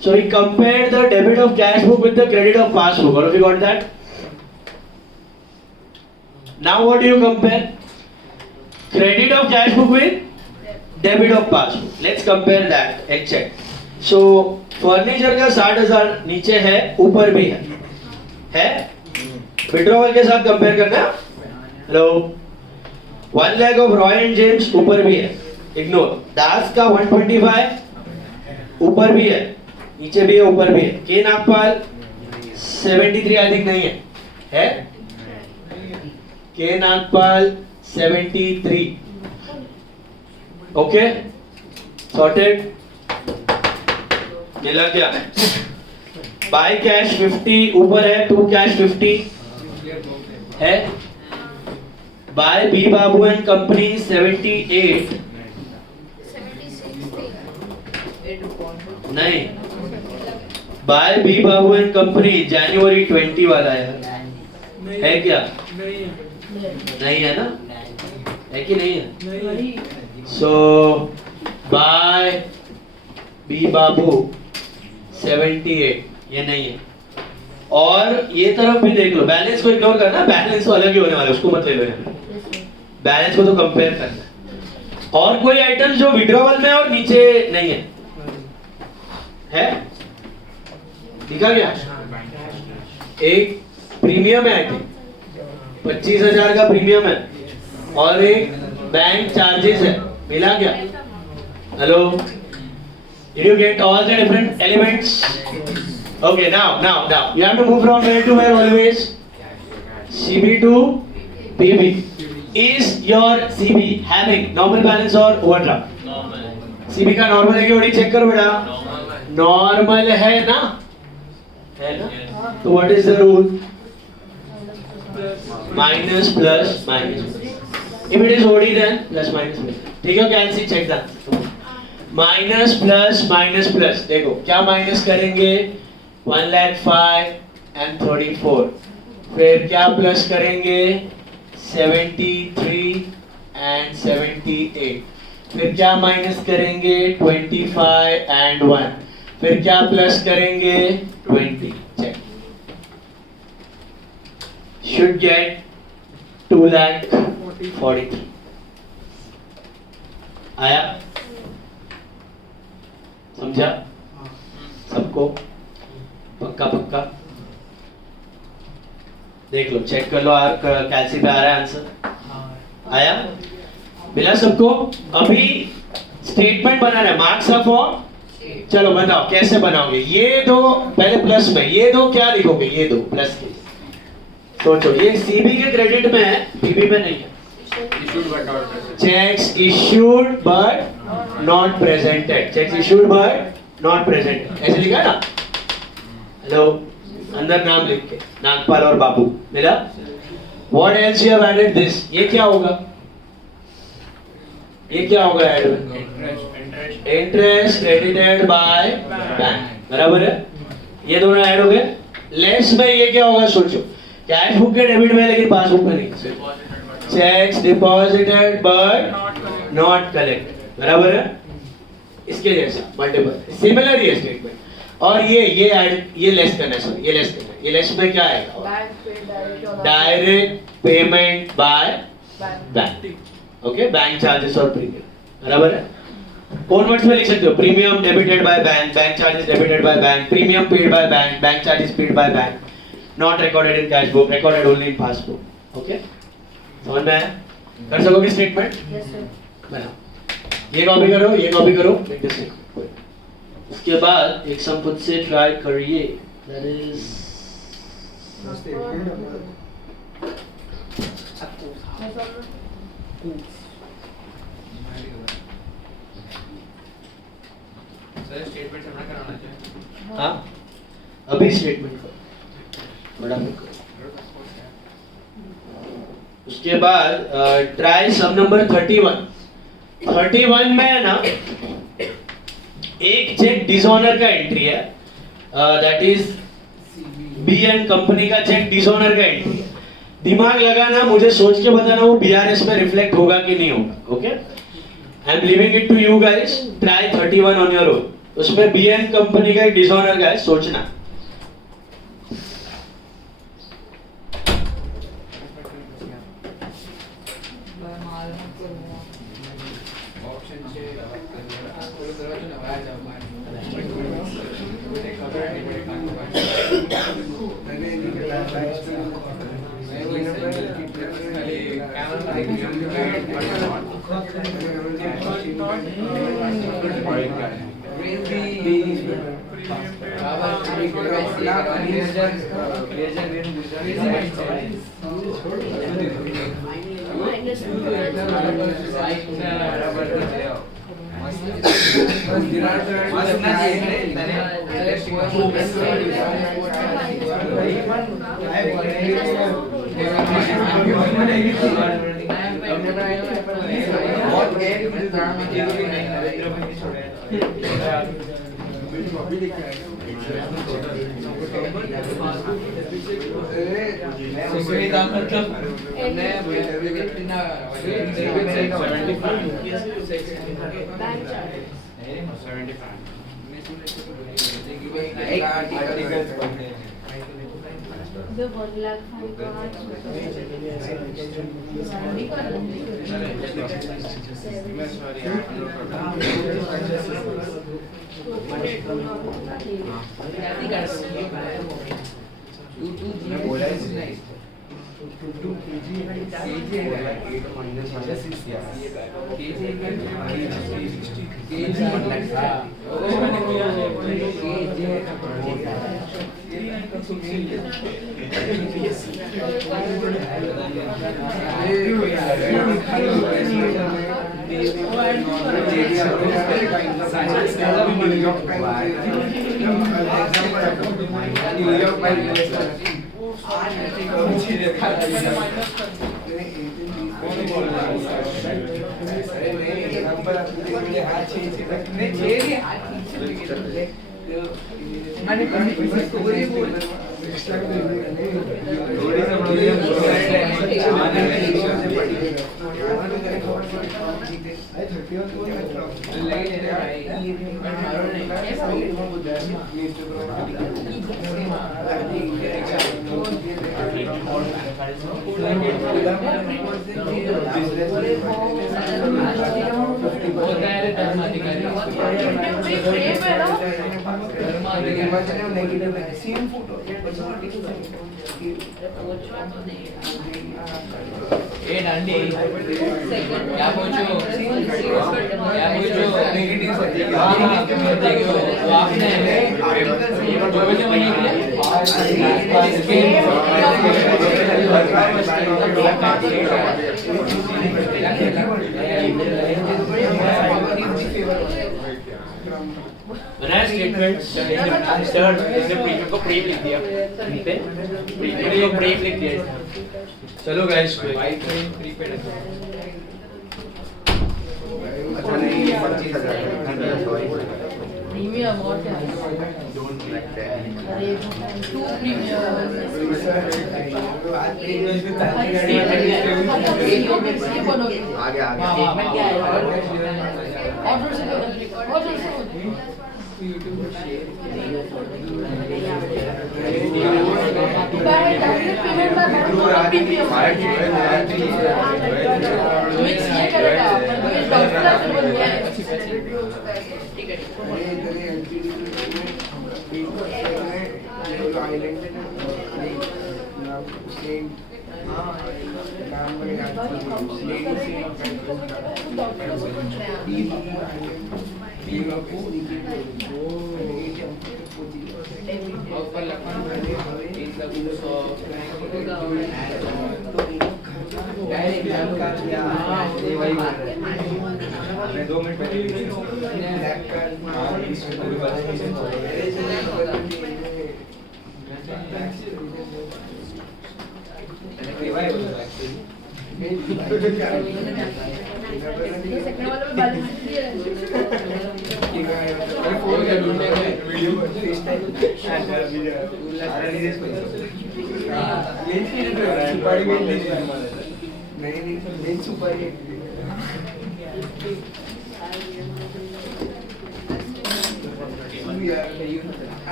So we compared the debit of cash book with the credit of passbook. All of you got that? Now what do you compare? Credit of cash book with debit of passbook. Let's compare that and check. So furniture का 60,000 नीचे है, ऊपर भी है? विड्रॉवल के साथ कंपेयर करना. Hello. 1 lakh of Roy and James ऊपर भी है. इग्नोर। दास का 125 ऊपर भी है, नीचे भी है, ऊपर भी है। के नागपाल 73 आई थिंक नहीं है, है? के नागपाल 73। Okay, sorted. मिला क्या? बाय कैश 50 ऊपर है, टू कैश 50 है। By B Babu and company 78 नहीं। By B Babu and company जनवरी 20 वाला है क्या? नहीं है ना? है कि नहीं है? सो बाय बी बाबू 78 ये नहीं है। और ये तरफ भी देख लो, बैलेंस को इग्नोर करना, बैलेंस तो अलग ही होने वाला है, उसको मत ले लो। बैलेंस को तो कंपेयर करना है। और कोई आइटम जो विड्रॉवल में और नीचे नहीं है? दिखा क्या? एक प्रीमियम है आई थिंक 25,000 का प्रीमियम है, और एक बैंक चार्जेस है। मिला क्या? Hello, did you get all the different elements? Okay, now you have to move from where to where always. CB to PB. Is your CB having normal balance or overdraft? Normal. CB का normal है कि ओडी चेक करो बेटा। Normal है ना? है ना? तो what is the rule? Minus plus minus. If it is OD then plus minus plus. ठीक है, can see check that. Minus plus देखो क्या माइनस करेंगे? 1,05,000 and 34। फिर क्या प्लस करेंगे? 73 and 78। फिर क्या माइनस करेंगे? 25 and 1। फिर क्या प्लस करेंगे? 20। चेक। शुड गेट 2,43,000 आया? समझा सबको? पक्का पक्का देख लो, चेक कर लो। कैलसी पे आ रहा है आंसर? आया? मिला सबको? अभी स्टेटमेंट बनाना है, मार्क्स ऑफ फॉर्म। चलो बताओ कैसे बनाओगे? ये दो पहले प्लस में, ये दो क्या लिखोगे? ये दो प्लस के। सोचो, ये सीबी के क्रेडिट में है, पीबी में नहीं है। Checks issued but not presented. Checks issued but not presented, ऐसे लिखा ना? हेलो, अंदर नाम लिख के नागपाल और बाबू। मिला? What else you have added this? ये क्या होगा? ये क्या होगा ऐड में? इंटरेस्ट क्रेडिटेड बाय बैंक, बराबर है? ये दोनों ऐड हो गए। लेस में ये क्या होगा? सोचो, कैश बुक के डेबिट में, लेकिन पासबुक में नहीं। Checks deposited but not collected, बराबर है? इसके जैसा मल्टीपल सिमिलर ये स्टेटमेंट। और ये ऐड, ये लेस करना है, सॉरी ये लेस करना है। ये लेस में क्या आएगा? Direct payment by bank. Okay, bank charges और प्रीमियम, बराबर है? कौन वर्ड्स में लिख सकते हो? Premium debited by bank, bank charges debited by bank, premium paid by bank, bank charges paid by bank, not recorded in cash book, recorded only in passbook. Okay, समझ में आया? कर सकोगे स्टेटमेंट? Yes sir. बनाओ, ये कॉपी करो, ये कॉपी करो, मेक दिस। उसके बाद एक सम खुद से ट्राई करिए, दैट इज स्टेटमेंट से बना कराना चाहिए। हाँ, अभी स्टेटमेंट करो, बड़ा करो। उसके बाद ट्राई सम नंबर 31 में है ना, एक चेक डिसऑनर का एंट्री है, that is B and company का चेक डिसऑनर का एंट्री है। दिमाग लगाना, मुझे सोच के बताना वो बीआरएस में रिफ्लेक्ट होगा कि नहीं होगा। Okay, I am leaving it to you guys. Try 31 on your own. उसमें बी एंड कंपनी का एक डिसऑनर का है, सोचना। The 1 lakh बनाया स्टेटमेंट सर इसने प्रीमियम को प्रीम लिख दिया प्रीमियम को प्रीम लिख दिया चलो गाइस प्रीपेड अच्छा नहीं 25,000 प्रीमियम और क्या अरे 2 प्रीमियम आगे ऑर्डर से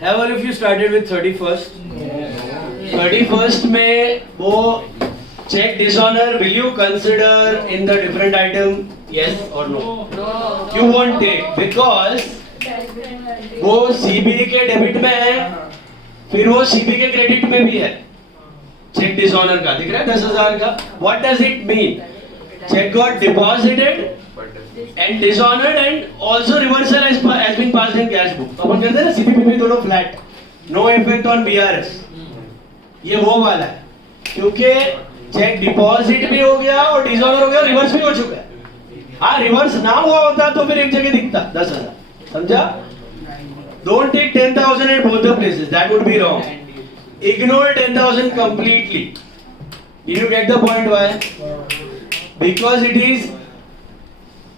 Have all of you started with 31st? 31st में वो check dishonor, will you consider in the different item? Yes or no? No. You won't take because वो CBA के डेबिट में है, फिर वो CBA के क्रेडिट में भी है. चेक डिसऑनर का दिख रहा है 10,000 का. What does it mean? Check got deposited and dishonored and also reversal has been passed in cash book. तो अपन कहते हैं ना CPP में दोनों flat, no effect on BRS. ये वो वाला है, क्योंकि चेक डिपॉजिट भी हो गया और डिसऑनर हो गया और रिवर्स भी हो चुका है. हाँ, रिवर्स ना हुआ होता तो फिर एक जगह दिखता 10,000. समझा? Don't take 10,000 at both the places. That would be wrong. Ignore 10,000 completely. Did you get the point? Why? Because it is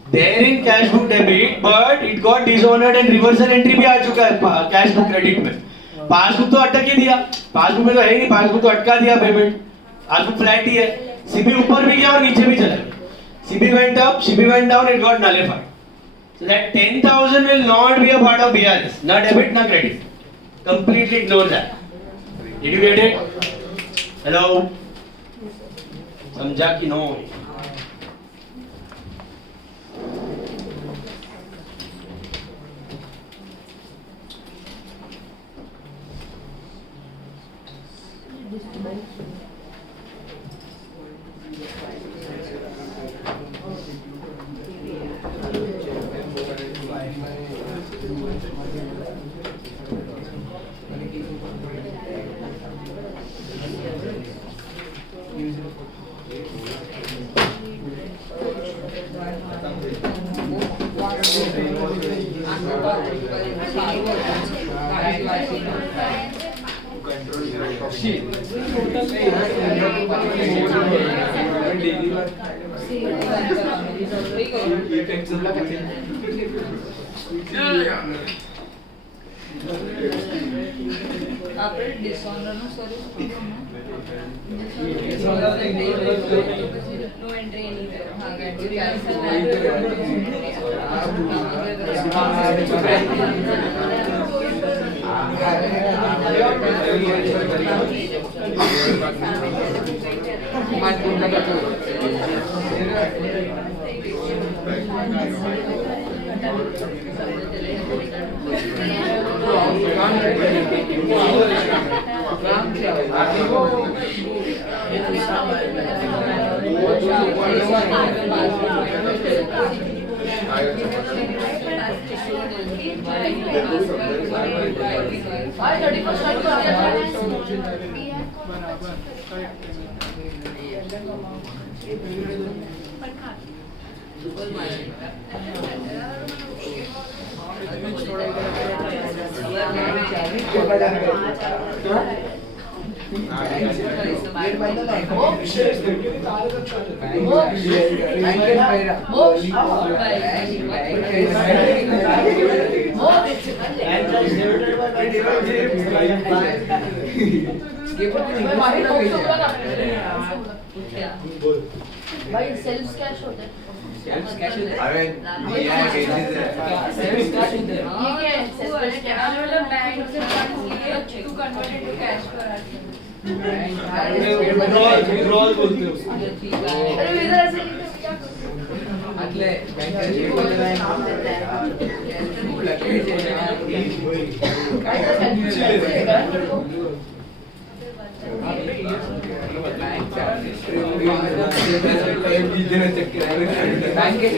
there in cash book debit, but it got dishonored and reversal entry भी आ चुका है cash book credit में. पासबुक तो अटक ही दिया. पासबुक में तो है ही नहीं. पासबुक तो अटका दिया पेमेंट. पासबुक फ्लैट ही है. CP ऊपर भी गया और नीचे भी चला गया. CP went up, CP went down, it got nullified. So that 10,000 will not be a part of BRS. Na debit, na credit. Completely ignore that. Did you get it? Hello? समझा कि no? આપણે ડિસઓનર નું સર્વિસ નો એન્ટ્રી એની હા ગાડી भाई सेल्फ कैश होता है. अरे ये है सेल्फ कैश होता है. ये क्या है? सेल्फ कैश मतलब बैंक से फंड्स लिए टू कन्वर्ट इनटू कैश करा विड्रॉल बोलते हो. अरे इधर ऐसे क्या अगले बैंक बैंक के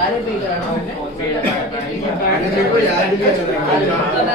सारे पे कराना मेरे को याद नहीं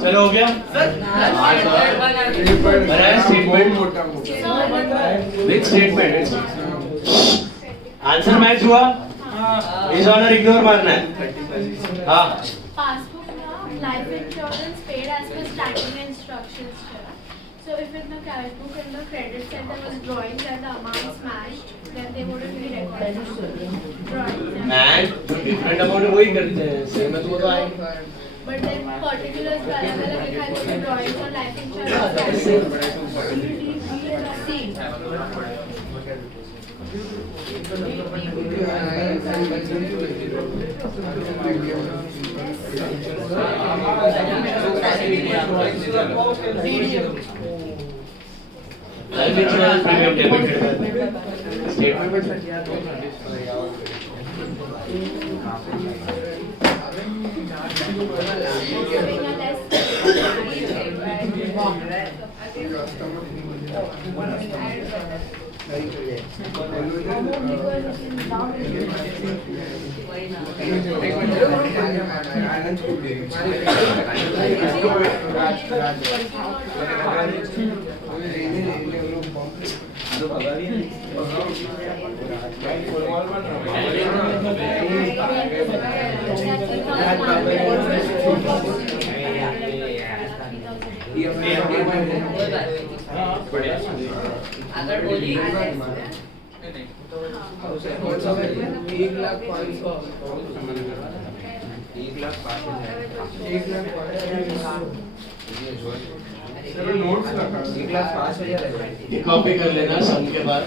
चलो हो गया विथ स्टेटमेंट आंसर मैच हुआ इस ऑनर इग्नोर मारना है हाँ Passbook now, life insurance paid as per starting instructions. So if in the cash book and the credit center was drawing that the amount smashed, then they wouldn't be recorded. Drawing. Match जो डिफरेंट अमाउंट है वही करते हैं सेम है तो वो तो आएंगे But then particulars का अलग-अलग लिखा है तो drawing और life insurance life insurance premium debited statement अगर बोली 1,05,000 कॉपी कर लेना सम के बाद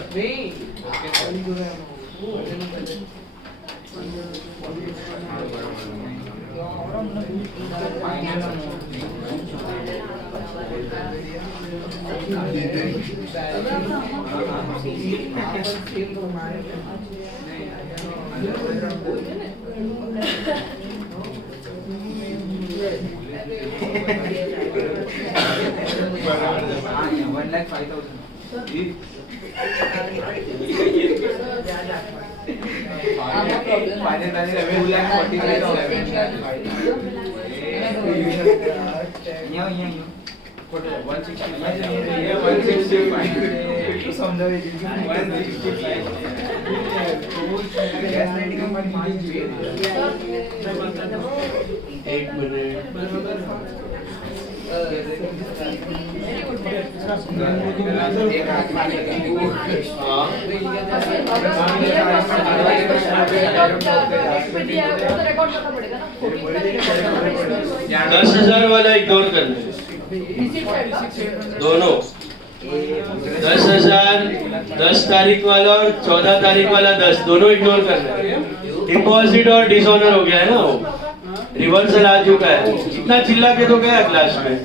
एक मिनट 10,000 वाला इग्नोर करना दोनों 10,000 10 तारीख वाला और 14 तारीख वाला 10 दोनों इग्नोर करना है डिपॉजिट और डिसऑनर हो गया है ना वो रिवर्सल आ चुका है, इतना चिल्ला के तो गया क्लास में।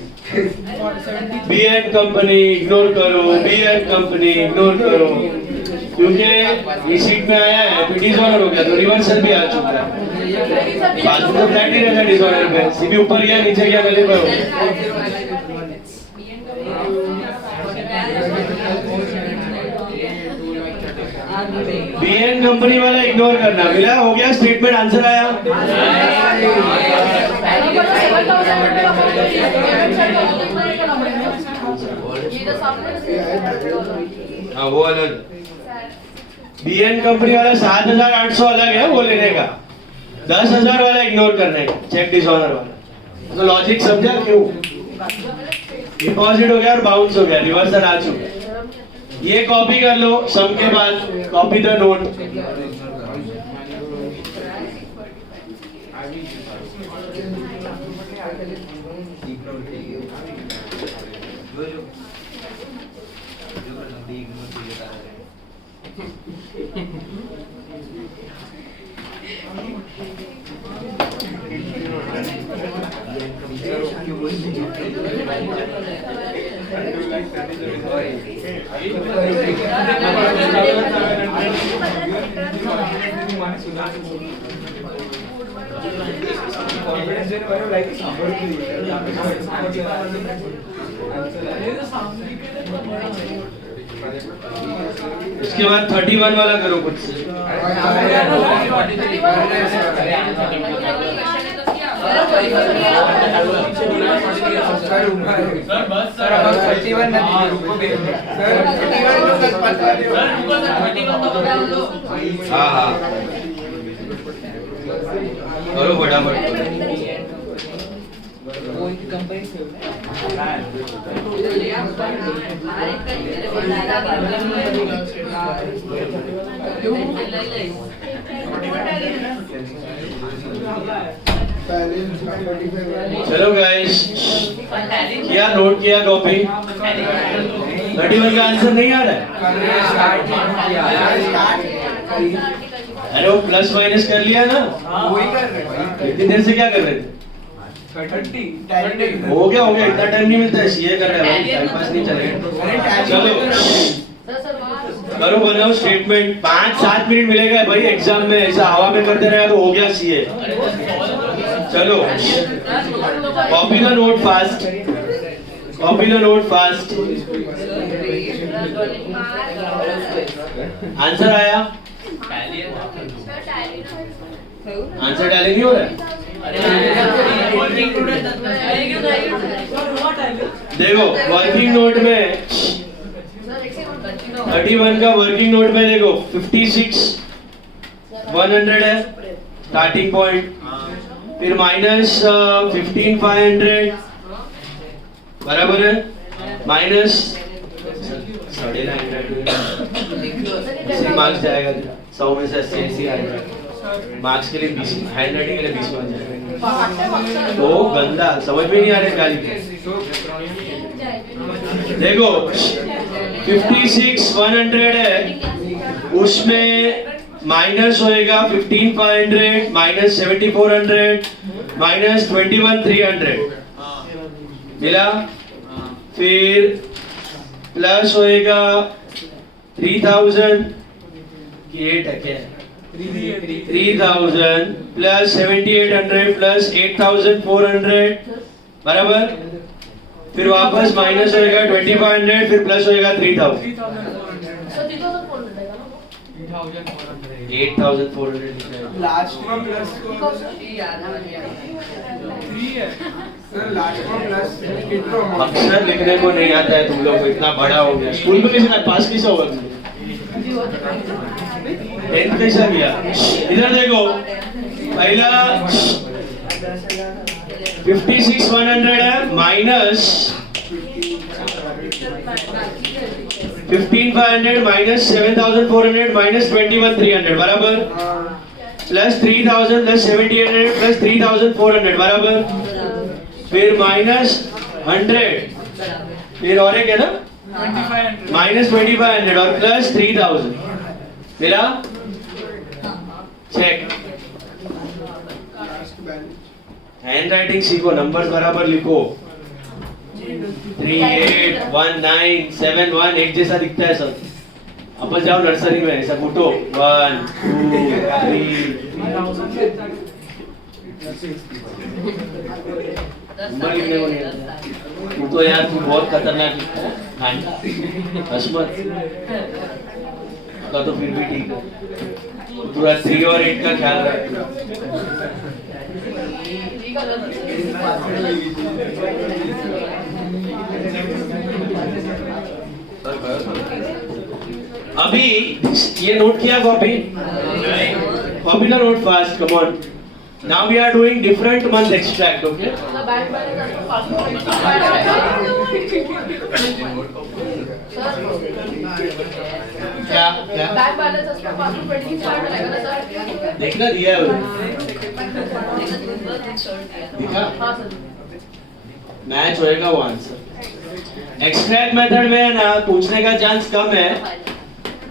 BN कंपनी इग्नोर करो, BN कंपनी इग्नोर करो, क्योंकि इस सीट में आया है तो डिसऑर्डर हो गया, तो रिवर्सल भी आ चुका है। बाजू तो फ्लैट ही रहता है डिसऑर्डर पे, सीबी ऊपर गया नीचे गया गले पर हो गया। BN कंपनी वाला इग्नोर करना, मिला हो गया स्टेटमेंट, आंसर आया। हाँ वो अलग, BN कंपनी वाला 7,800 अलग है वो लेने का, 10,000 वाला इग्नोर करने का, चेक डिसऑनर वाला। तो लॉजिक समझा क्यों? डिपॉजिट हो गया और बाउंस हो गया, रिवर्सल आ चुका है। ये कॉपी कर लो, सम के बाद कॉपी द नोट। इसके बाद 31 वाला करो कुछ से। हाँ हाँ करो फटाफट। चलो गाइस, किया नोट किया कॉपी? 31 का आंसर नहीं आ रहा है? अरे वो प्लस माइनस कर लिया ना, वही कर रहे हैं। इतनी देर से क्या कर रहे थे? 30 हो गया इतना टाइम नहीं मिलता है, सीए कर रहे हैं, टाइम पास नहीं चलेगा। चलो करो, बनाओ स्टेटमेंट, 5-7 मिनट मिलेगा भाई एग्जाम में, ऐसा हवा में करते रहे तो हो गया सीए। चलो copy the note fast, copy the note fast. Answer आया? आंसर टैली नहीं हो रहा है? देखो वर्किंग नोट में 31 का वर्किंग नोट में देखो 56,100 है स्टार्टिंग पॉइंट, फिर माइनस 15,500 बराबर है, माइनस 950 मार्क्स जाएगा 100 में से 80 आएगा। मार्क्स के लिए 20, हैंड राइटिंग के लिए 20 मार्क्स जाएगा। तो गंदा समझ में नहीं आ रहा गाली। देखो 56,100 है, उसमें माइनस होएगा 15,500 माइनस 7,400 माइनस 21,300 मिला, फिर प्लस होएगा 3,000 की 8 है 3,000 प्लस 7,800 प्लस 8,400 बराबर, फिर वापस माइनस होएगा 2,500, फिर प्लस होएगा 3,000 8,400 लास्ट में प्लस सर, लास्ट में प्लस कितना अक्षर लिखने को नहीं आता है तुम लोग को, इतना बड़ा हो गया। स्कूल में कैसे पास कैसे होगा तुम? 10th कैसा किया? इधर देखो, पहला 56,100 है माइनस 15,500 माइनस 7,400 माइनस 21,300 बराबर, प्लस 3,000 प्लस 7,800 प्लस 3,400 बराबर, फिर माइनस 100, फिर और एक है ना माइनस 2,500 और प्लस 3,000 मिला। चेक हैंड राइटिंग सीखो, नंबर्स बराबर लिखो। 381971 एक जैसा दिखता है सब। अपन जाओ नर्सरी में ऐसा फुटो 1 2 3 नंबर लिखने को नहीं आता। तू तो यार तू बहुत खतरनाक लिखता है। हसमत का तो फिर भी ठीक है। पूरा 3 और 8 का ख्याल रख। अभी ये नोट किया कॉपी का note fast come on. Now we are doing different month extract okay. क्या क्या बैंक बैलेंस उसमें पासबुक 25 रहेगा ना सर? देखना दिया है दिखा हाँ सर। मैच होएगा वो आंसर। एक्सट्रैक्ट मेथड में है ना पूछने का चांस कम है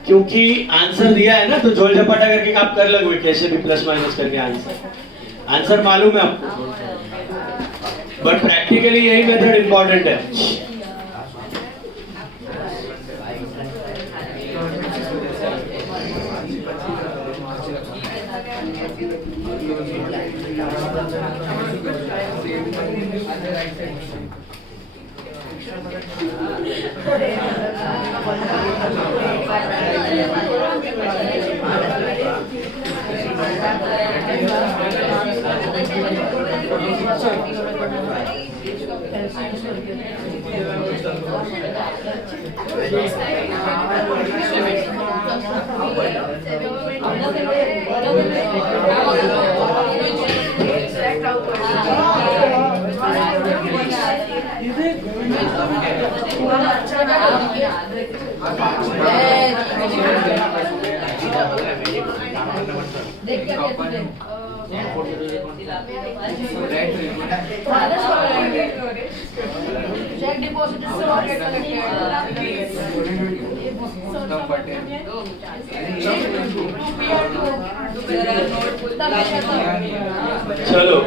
क्योंकि आंसर दिया है ना तो झोल झपाटा करके आप कर लोगे कैसे भी प्लस माइनस करके आंसर मालूम है आपको। बट प्रैक्टिकली यही मेथड इंपॉर्टेंट है। चेक डिपॉजिट चलो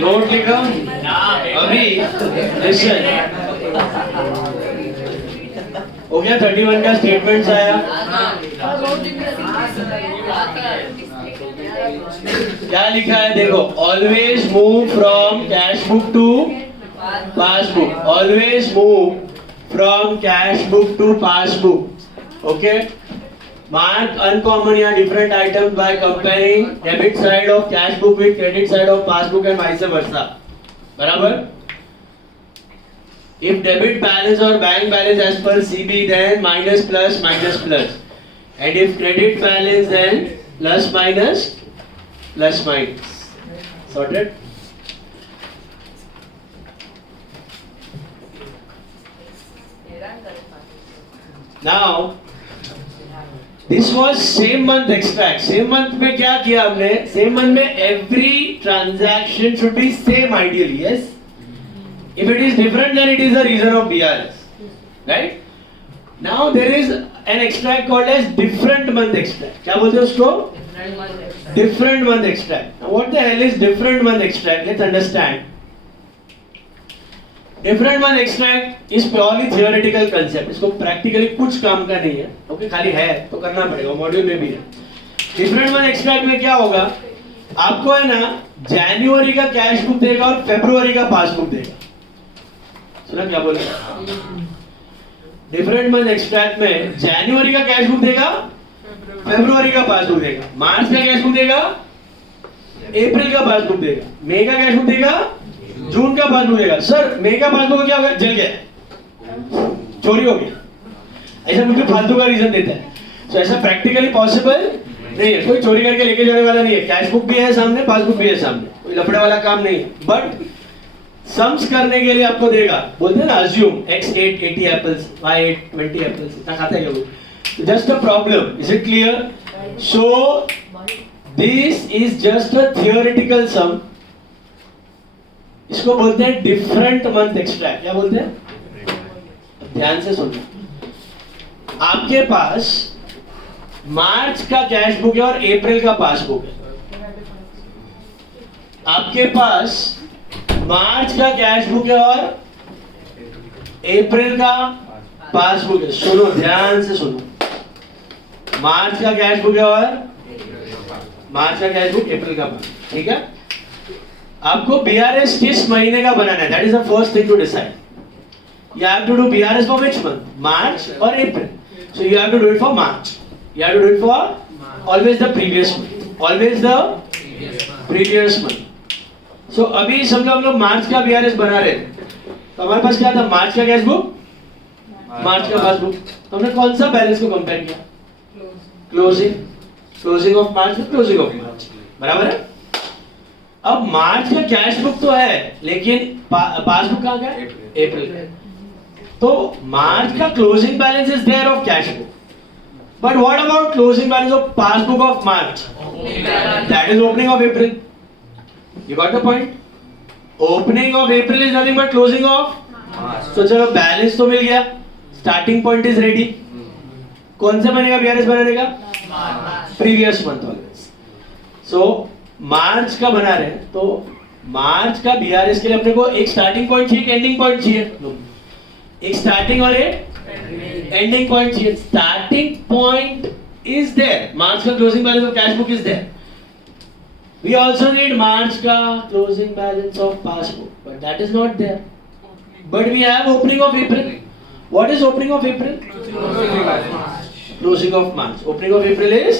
नोट लिखा अभी लिसन हो गया। 31 का स्टेटमेंट्स आया। क्या लिखा है देखो, always move from cash book to passbook, always move from cash book to passbook okay. Mark uncommon या different items by comparing debit side of cash book with credit side of passbook and vice versa. बराबर? If debit balance or bank balance as per CB then minus plus minus plus, and if credit balance then plus minus plus minus. Sorted? Now this was same month extract. Same month में क्या किया हमने, सेम मंथ में every transaction should be same ideally yes. If it is different then it is the reason of BRS right. Now there is an extract called as different month extract. क्या बोलते हैं उसको? Different month extract. What the hell is different month extract? Let's understand. Different month extract is purely theoretical concept. इसको प्रैक्टिकली कुछ काम का नहीं है ओके, खाली है तो करना पड़ेगा, मॉड्यूल में भी है। डिफरेंट मंथ एक्सट्रैक्ट में क्या होगा, आपको है ना जनवरी का कैश बुक देगा और फरवरी का पासबुक देगा। सुना क्या बोले? डिफरेंट मंथ एक्सट्रैक्ट में जनवरी का कैश बुक देगा, फरवरी का पासबुक देगा, मार्च का कैश बुक देगा, अप्रैल का पासबुक देगा, मई का कैश बुक देगा, जून का पासबुक देगा। सर मई का पासबुक क्या होगा? जल गया, चोरी हो गया, ऐसा मुझे फालतू का रीजन देता है। तो ऐसा प्रैक्टिकली पॉसिबल नहीं है, कोई चोरी करके लेके जाने वाला नहीं है। कैश बुक भी है सामने, पासबुक भी है सामने, कोई लफड़े वाला काम नहीं है। बट सम्स करने के लिए आपको देगा, बोलते हैं ना assume x8 80 apples, y8 20 apples, इतना खाता है वो। Just a problem, is it clear? So this is just a theoretical sum. इसको बोलते हैं डिफरेंट मंथ एक्सट्रैक्ट। क्या बोलते हैं? ध्यान से सुनना। आपके पास मार्च का कैश बुक है और अप्रैल का पासबुक है। आपके पास मार्च का कैश बुक है और अप्रैल का पासबुक है। सुनो, ध्यान से सुनो। मार्च का कैश बुक है और मार्च का कैश बुक, अप्रैल का पासबुक, ठीक है। आपको बीआरएस किस महीने का बनाना है? That is the first thing to decide. You have to do BRS for which month? March or April. So you have to do it for March. You have to do it for always the previous month. Always the previous month. So अभी समझो हम लोग मार्च का BRS बना रहे थे, तो हमारे पास क्या था? मार्च का कैश बुक, मार्च का पासबुक। तो हमने कौन सा बैलेंस को कंपेयर किया? Closing of March with closing of मार्च, बराबर है। अब मार्च का कैश बुक तो है, लेकिन पासबुक कहाँ का है? अप्रैल का। तो मार्च का closing balance is there of cash book, but what about closing balance of passbook of March? That is opening of April. You got the point? Opening of April is nothing but closing of. तो चलो, बैलेंस तो मिल गया, स्टार्टिंग पॉइंट इज रेडी। कौन से महीने का बीआरएस बनाने का? Previous month always. So March का बना रहे हैं, तो मार्च का बीआरएस के लिए अपने को एक स्टार्टिंग पॉइंट चाहिए, एक एंडिंग पॉइंट चाहिए। एक स्टार्टिंग और एक एंडिंग पॉइंट चाहिए। Starting point is there, March का closing balance of cash book is there. We also need March का closing balance of passbook, but that is not there. But we have opening of April. What is opening of April? Closing of March. Opening of April is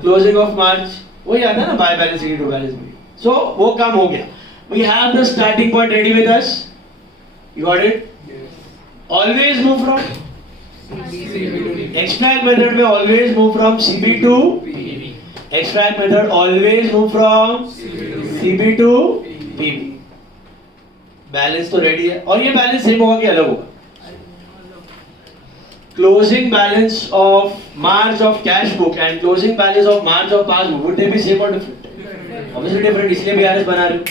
closing of March. वही आता है ना, by balance to balance. So वो काम हो गया। We have the starting point ready with us. You got it? Always move from extract method में always move from CB to PB. Extract method always move from CB to PB. Balance तो रेडी है, और ये बैलेंस सेम होगा कि अलग होगा? Closing balance of March of cash book and closing balance of March of passbook would they B same और डिफरेंट? ऑब्वियसली डिफरेंट, इसलिए बीआरएस बना रहे हो।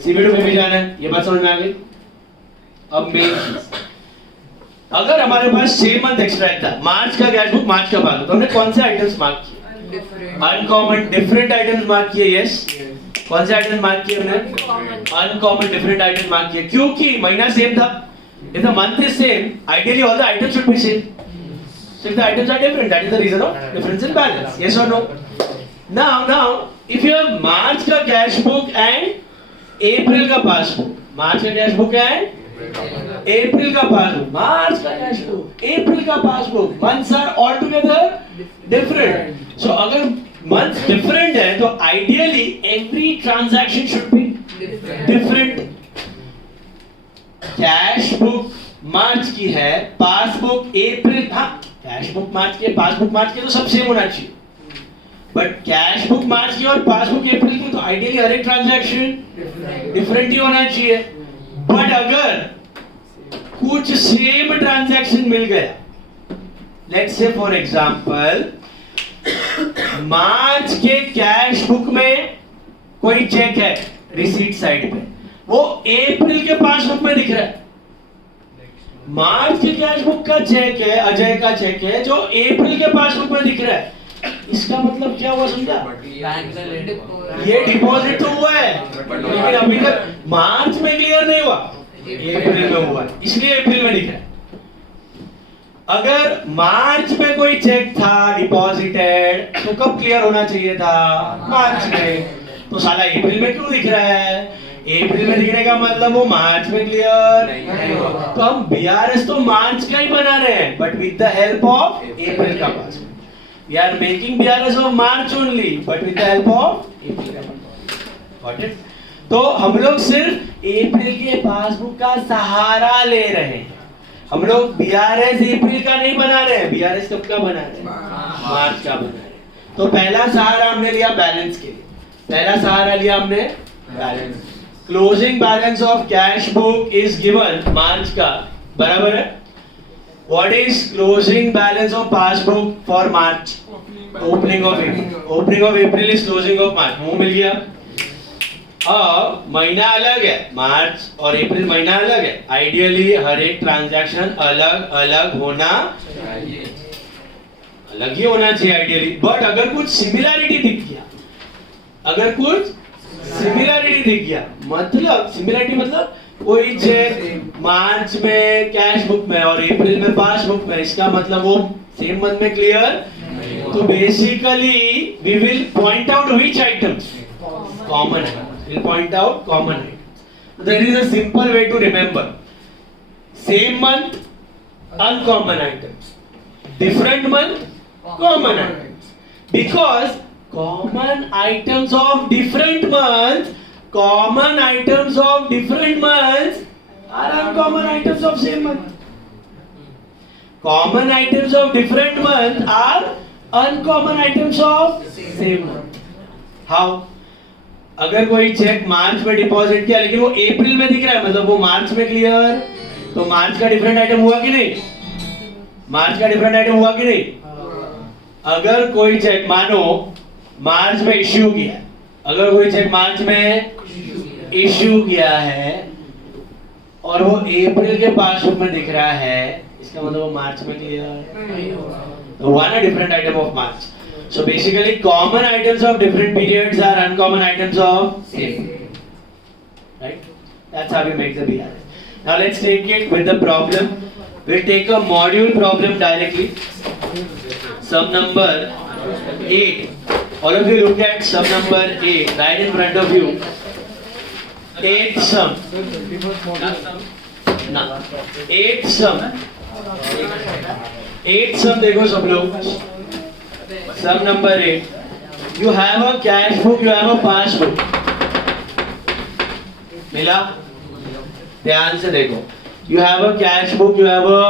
CB to PB जाना है, ये बात समझ में आ गई? अब मेन चीज, अगर हमारे पास 6 मंथ एक्सट्रैक्ट था, मार्च का कैश बुक, मार्च का पासबुक, तो हमने कौन से आइटम्स मार्क किए? अनकॉमन डिफरेंट आइटम्स मार्क किए। यस, कौन से आइटम्स मार्क किए हमने? अनकॉमन डिफरेंट आइटम्स मार्क किए, क्योंकि महीना सेम था। If the month is same, ideally all the items should be same. So if the items are different, that is the reason of difference in balance. Yes और no? Now if you have March का कैश बुक एंड अप्रैल का पासबुक, मार्च का कैश बुक एंड अप्रैल का पासबुक, मार्च का कैश बुक, अप्रैल का passbook, months are all together different. So अगर मंथ डिफरेंट है, तो ideally every transaction should be different. Cash book March की है, पासबुक अप्रैल, हाँ कैश बुक मार्च की है, पासबुक मार्च की, तो सब सेम होना चाहिए। बट कैश बुक मार्च की और पासबुक अप्रैल की, तो आइडियली हर एक ट्रांजैक्शन डिफरेंट ही होना चाहिए। बट अगर कुछ सेम ट्रांजैक्शन मिल गया, लेट्स से फॉर एग्जांपल मार्च के कैश बुक में कोई चेक है रिसीट साइड पे, वो अप्रैल के पासबुक में दिख रहा है। मार्च के कैश बुक का चेक है, अजय का चेक है, जो अप्रैल के पासबुक में दिख रहा है। इसका मतलब क्या हुआ समझा? ये डिपॉजिट तो हुआ है, लेकिन अभी तक मार्च में क्लियर नहीं हुआ, अप्रैल में हुआ है, इसलिए अप्रैल में दिख रहा है। अगर मार्च में कोई चेक था डिपॉजिटेड, तो कब क्लियर होना चाहिए था? मार्च में। तो साला अप्रैल में क्यों दिख रहा है? अप्रैल में दिखने का मतलब वो मार्च में क्लियर नहीं हुआ। तो हम बीआरएस तो मार्च का ही बना रहे हैं, but with the help of April का passbook. We are making BRS of March only, but with the help of April. Got it? तो हम लोग सिर्फ अप्रैल के पासबुक का सहारा ले रहे हैं। हम लोग BRS अप्रैल का नहीं बना रहे हैं। BRS कब का बना रहे हैं? मार्च का बना रहे हैं। तो पहला सहारा हमने लिया बैलेंस के लिए, पहला सहारा लिया हमने balance. Closing balance of cash book is given March का, बराबर है। What is closing balance of passbook for March? Opening of April. Opening of April is closing of March. मुंह मिल गया। अब महीना अलग है, मार्च और अप्रैल महीना अलग है। आइडियली हर एक ट्रांजैक्शन अलग अलग होना चाहिए, अलग ही होना चाहिए आइडियली। बट अगर कुछ सिमिलैरिटी दिख गया, अगर कुछ सिमिलरिटी दिख गया, मतलब सिमिलरिटी मतलब कोई चेक मार्च में कैश बुक में और अप्रैल में पासबुक में, इसका मतलब वो सेम मंथ में क्लियर। तो basically we will point out which items common है, विल पॉइंट आउट कॉमन है। There is a simple way to remember, same month uncommon items, different month common items, because common items of different months are uncommon items of same month. Common items of different month are uncommon items of same month. How? अगर कोई चेक मार्च में डिपॉजिट किया लेकिन वो अप्रैल में दिख रहा है, मतलब वो मार्च में क्लियर, तो मार्च का डिफरेंट आइटम हुआ कि नहीं? मार्च का डिफरेंट आइटम हुआ कि नहीं? अगर कोई चेक मानो मार्च में इश्यू किया, अगर कोई चेक मार्च में इश्यू किया है और वो अप्रैल के पासबुक में दिख रहा है, इसका मतलब वो मार्च में क्लियर, तो हुआ ना different item of March. So basically common items of different periods are uncommon items of same, right? That's how we make the BRS. Now let's take it with the problem. We'll take a module problem directly. Sum number 8. All of you look at sum number 8 right in front of you. 8 sum. ना 8 sum. 8 sum देखो सब लोग. Sum number 8. You have a cash book, you have a passbook. मिला? ध्यान से देखो. You have a cash book, you have a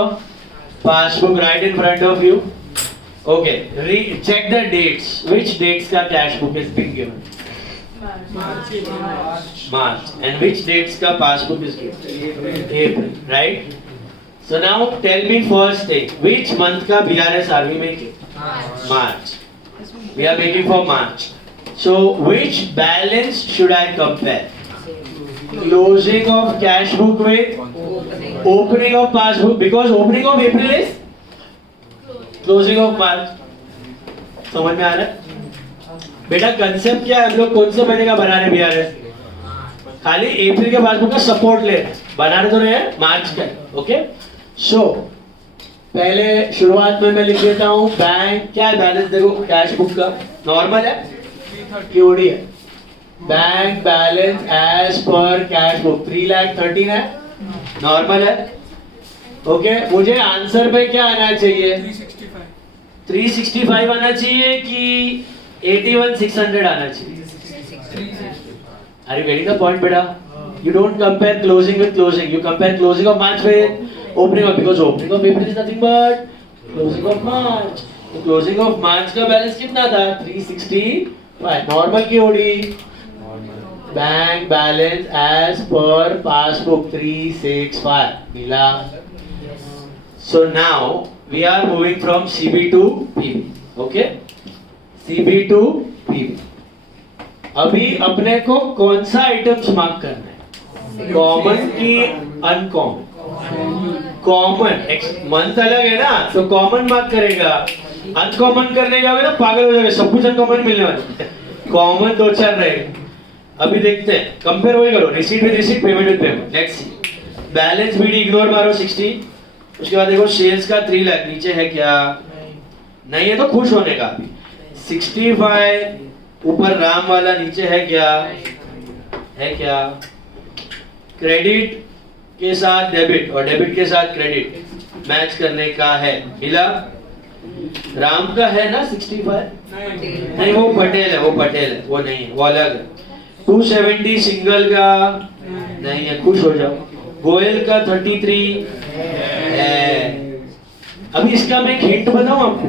passbook right in front of you. Okay, check the dates. Which dates का cash book is being given? March. And which dates का passbook is given? April. Right? So now tell me first thing. Which month का BRS are we making? March. We are making for March. So which balance should I compare? Closing of cash book with opening of passbook, because opening of April is closing of मार्च। समझ में आ रहा है बेटा? कंसेप्ट क्या है, हम लोग कौन से महीने का बना रहे हैं BRS? खाली अप्रैल के पासबुक का सपोर्ट ले बना रहे, तो नहीं है मार्च का। ओके, सो पहले शुरुआत में मैं लिख देता हूँ बैंक, क्या है बैलेंस देखो कैश बुक का, नॉर्मल है QD है, bank balance as per cash book 3,13,000 है, नॉर्मल है। ओके, मुझे आंसर पे क्या आना चाहिए? 365 आना चाहिए कि 81,600 आना चाहिए? Are you getting the point, बेटा? You don't compare closing with closing. You compare closing of March with opening of, because opening of April is nothing but closing of March. तो closing of March का बैलेंस कितना था? 365. Normal QD, bank balance as per passbook 365 मिला। So now we are moving from CB to PB. Okay? CB to PB. अभी अपने को कौन सा आइटम्स मार्क करना है? कॉमन की अनकॉमन? कॉमन, मंथ अलग है ना, तो कॉमन मार्क करेगा। अनकॉमन करने जाओगे ना पागल हो जाओगे, सब कुछ अनकॉमन मिलने वाला, कॉमन 2-4 रहेगा। अभी देखते हैं, कंपेयर वही करो, receipt with receipt, payment with payment. Let's see, balance BD ignore मारो 60, उसके बाद देखो सेल्स का 3 लाख, नीचे है क्या? नहीं है तो खुश होने का। अभी 65 ऊपर राम वाला, नीचे है क्या? है क्या? क्रेडिट के साथ डेबिट और डेबिट के साथ क्रेडिट मैच करने का है, मिला? राम का है ना 65? नहीं, वो पटेल है, वो पटेल है, वो नहीं है, वो अलग है। 270 सिंगल का नहीं है, खुश हो जाओ। गोयल का 33 है। अभी इसका मैं एक हिंट बताऊं आपको,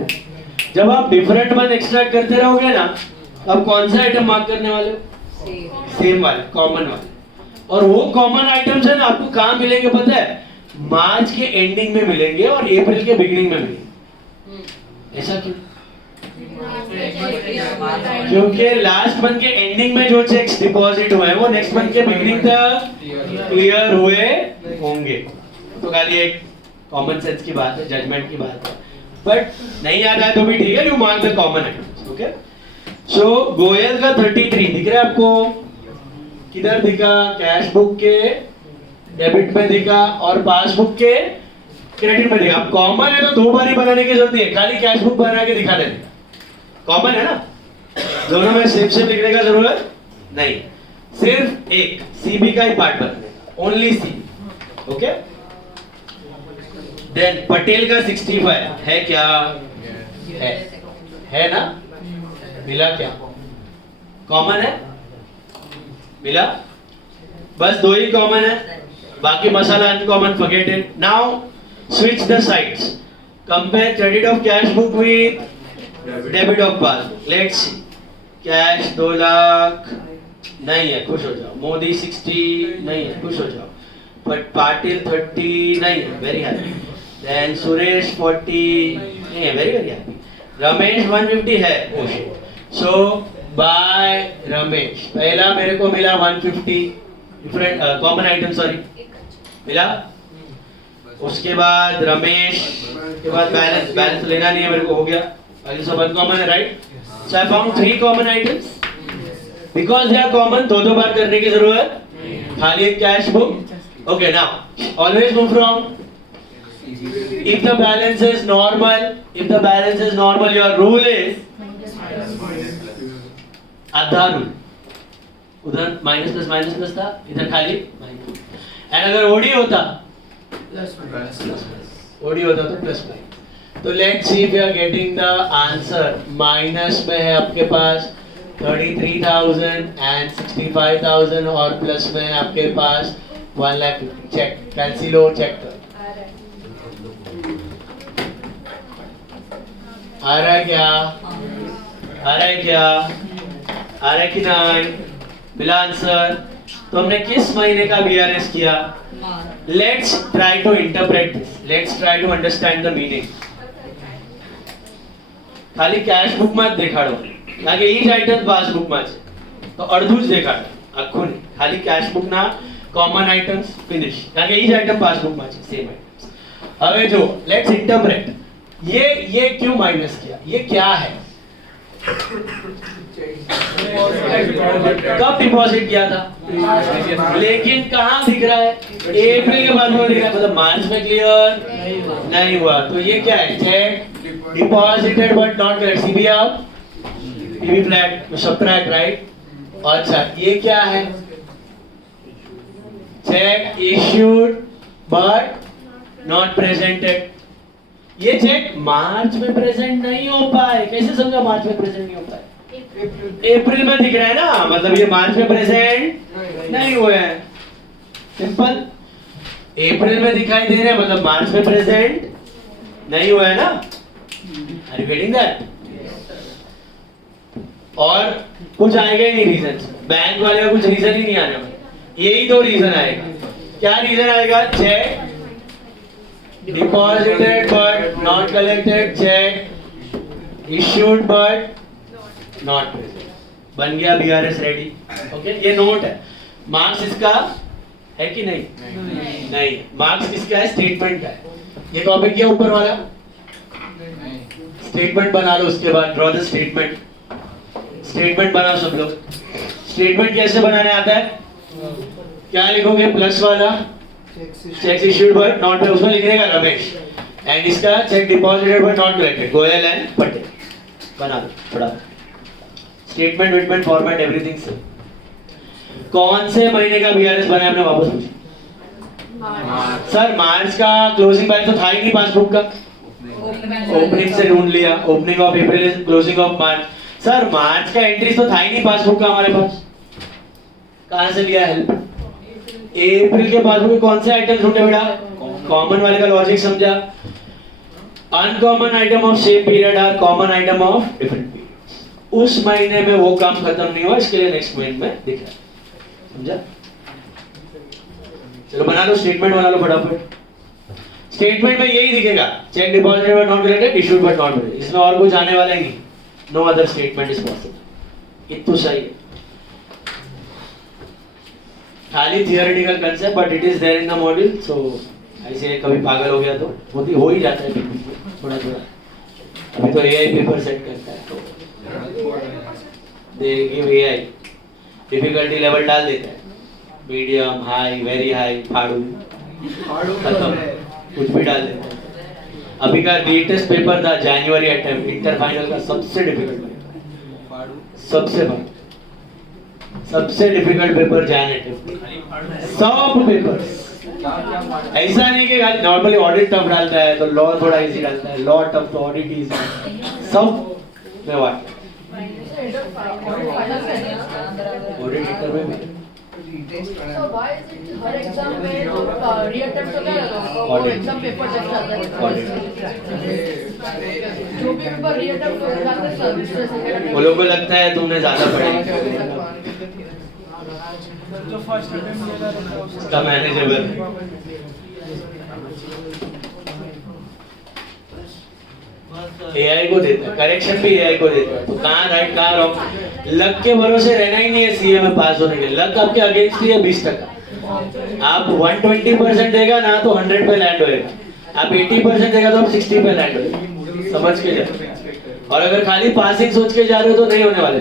जब आप डिफरेंट मंथ एक्सट्रैक्ट करते रहोगे ना, अब कौन सा आइटम मार्क करने वाले हो? सेम वाले, कॉमन वाले। और वो कॉमन आइटम्स है ना, आपको कहाँ मिलेंगे पता है? मार्च के एंडिंग में मिलेंगे और अप्रैल के बिगिनिंग में मिलेंगे। ऐसा क्यों? क्योंकि लास्ट मंथ के एंडिंग में जो चेक्स डिपॉजिट हुए हैं वो नेक्स्ट मंथ के बिगिनिंग तक क्लियर हुए होंगे। तो खाली एक कॉमन सेंस की बात है, जजमेंट की बात है, बट नहीं याद आया तो भी ठीक है, you mark the common items. Okay, so Goyal का 33 दिख रहा है आपको? किधर दिखा? कैश बुक के डेबिट में दिखा और पासबुक के क्रेडिट में दिखा। अब कॉमन है तो 2 बार ही बनाने की जरूरत नहीं है, खाली कैश बुक बना के दिखा देने का। कॉमन है ना, दोनों में सेम लिखने का जरूरत नहीं, सिर्फ एक सीबी का ही पार्ट बनाने का, only CB. Okay, then Patel का 65 है क्या? है ना? मिला क्या? कॉमन है? मिला? बस 2 ही कॉमन है, बाकी मसाला uncommon, forget it. Now switch the sides, compare credit of cash book with debit of passbook. Let's see, cash 2 lakh नहीं है, खुश हो जाओ। मोदी 60 नहीं है, खुश हो जाओ। बट पाटिल 30 नहीं है, वेरी हैप्पी। देन सुरेश 40 नहीं है, वेरी वेरी हैप्पी। रमेश 150 है, खुश। सो बाय रमेश, पहला मेरे को मिला 150 डिफरेंट कॉमन आइटम, सॉरी मिला। उसके बाद रमेश के बाद बैलेंस लेना नहीं है मेरे को, हो गया। बाकी सब अनकॉमन है, right? So I found 3 common items. Because they are common, 2 बार करने की जरूरत, खाली एक cash book. Okay, now always move from, if the balance is normal, your rule is आधा रूल। उधर माइनस प्लस था, इधर खाली माइनस। एंड अगर ओडी होता तो प्लस माइनस। तो let's see if you are getting the answer. Minus में है आपके पास 33,000 एंड 65,000 और प्लस में है आपके पास 1,50,000। चेक, कैंसिल, चेक कर। आ रहा है क्या? आ रहा है कि नहीं? मिला आंसर? तो हमने किस महीने का बीआरएस किया? Let's try to interpret this, let's try to understand the meaning. खाली कैश बुक में देखाड़ो, ताकि ईच आइटम पासबुक में છે તો અડધું જ દેખાડે, આખું નહીં। ખાલી કેશ બુક ના કોમન આઇટમ્સ ફિનિશ, કારણ કે ઈચ આઇટમ પાસબુક માં છે, સેમ આઇટમ્સ। હવે જો લેટ્સ इंटरप्रेट, ये क्यों माइनस किया? ये क्या है? कब डिपॉजिट किया था? लेकिन कहाँ दिख रहा है? अप्रैल के बाद में दिख रहा है, मतलब मार्च में क्लियर नहीं हुआ। तो ये क्या है? Cheque deposited but not correct, CB out, PB flat, तो सबट्रैक्ट, राइट? और अच्छा, ये क्या है? Cheque issued but not presented. ये चेक मार्च में प्रेजेंट नहीं हो पाए। कैसे समझा मार्च में प्रेजेंट नहीं हो पाए? अप्रैल में दिख रहा है ना, मतलब ये मार्च में प्रेजेंट नहीं हुए हैं। सिंपल, अप्रैल में दिखाई दे रहे हैं, मतलब मार्च में प्रेजेंट नहीं हुआ है ना। Are you getting that? और कुछ आएगा ही नहीं रीजन, बैंक वाले का कुछ रीजन ही नहीं आने वाला, यही 2 रीजन आएगा। क्या रीजन आएगा? Cheque deposited but not collected, check issued but not present। बन गया बीआरएस रेडी। ओके, ये नोट है। मार्क्स इसका है कि नहीं? नहीं। मार्क्स किसका है? स्टेटमेंट का है। ये कॉपी किया ऊपर वाला? स्टेटमेंट बना लो, उसके बाद ड्रॉ द स्टेटमेंट। स्टेटमेंट बनाओ सब लोग। स्टेटमेंट कैसे बनाने आता है? क्या लिखोगे? प्लस वाला चेक इश्यूड बट नॉट, उसमें लिखने का रमेश, एंड इसका check deposited but not collected Goyal and Patel. बना दो थोड़ा स्टेटमेंट विटमेंट फॉर्मेट एवरीथिंग से। कौन से महीने का बीआरएस बनाया आपने? वापस पूछो। सर मार्च का क्लोजिंग बैलेंस तो था ही नहीं पासबुक का, ओपनिंग से ढूंढ लिया। Opening of April is closing of March. Sir March का एंट्री तो था ही नहीं पासबुक का हमारे पास, कहां से लिया हेल्प? अप्रैल के पासबुक में कौन से आइटम ढूंढे बेटा? कॉमन वाले का लॉजिक समझा? Uncommon item of same period or common item of different periods. उस महीने में वो काम खत्म नहीं हुआ, इसके लिए नेक्स्ट महीने में दिख रहा है। समझा? चलो बना लो, स्टेटमेंट बना लो फटाफट। स्टेटमेंट में यही दिखेगा, cheque deposited but not collected, issued but not paid. इसमें और कुछ आने वाला ही नहीं। No other statement is possible. इतना सही है, खाली theoretical concept, but it is there in the module. So ऐसे कभी पागल हो गया तो हो ही जाता है थोड़ा थोड़ा। अभी तो एआई पेपर सेट करता है, तो they give AI difficulty level डाल देता है। मीडियम, हाई, वेरी हाई, फाड़ू, खत्म, कुछ भी डाल देते हैं। अभी का लेटेस्ट पेपर था जनवरी अटेम्प्ट, इंटर फाइनल का सबसे डिफिकल्ट, सबसे डिफिकल्ट पेपर जैन अटेम्प्ट, सब पेपर। ऐसा नहीं कि नॉर्मली ऑडिट टफ डालता है तो लॉ थोड़ा इजी डालता है, लॉ टफ तो ऑडिट इजी, सब में वाट ऑडिट इंटर में भी So why is it her exam में जो रीअटेम्प्ट होता है ना वो एग्जाम पेपर जैसा आता है, जो भी पेपर रीअटेम्प्ट होता है सर वो लोगों को लगता है तुमने ज्यादा पढ़ा, जो फर्स्ट अटेम्प्ट किया था उसका मैनेजेबल। एआई को देता है, करेक्शन भी एआई को देता है, तो कहाँ राइट कहाँ रॉन्ग, लक के भरोसे रहना ही नहीं है सीए में पास होने के लिए। लक आपके अगेंस्ट ही है 20%, आप 120% देगा ना तो 100 पे लैंड होएगा, आप 80% देगा तो आप 60 पे लैंड होएगा, समझ के जाओ। और अगर खाली पासिंग सोच के जा रहे हो तो नहीं होने वाले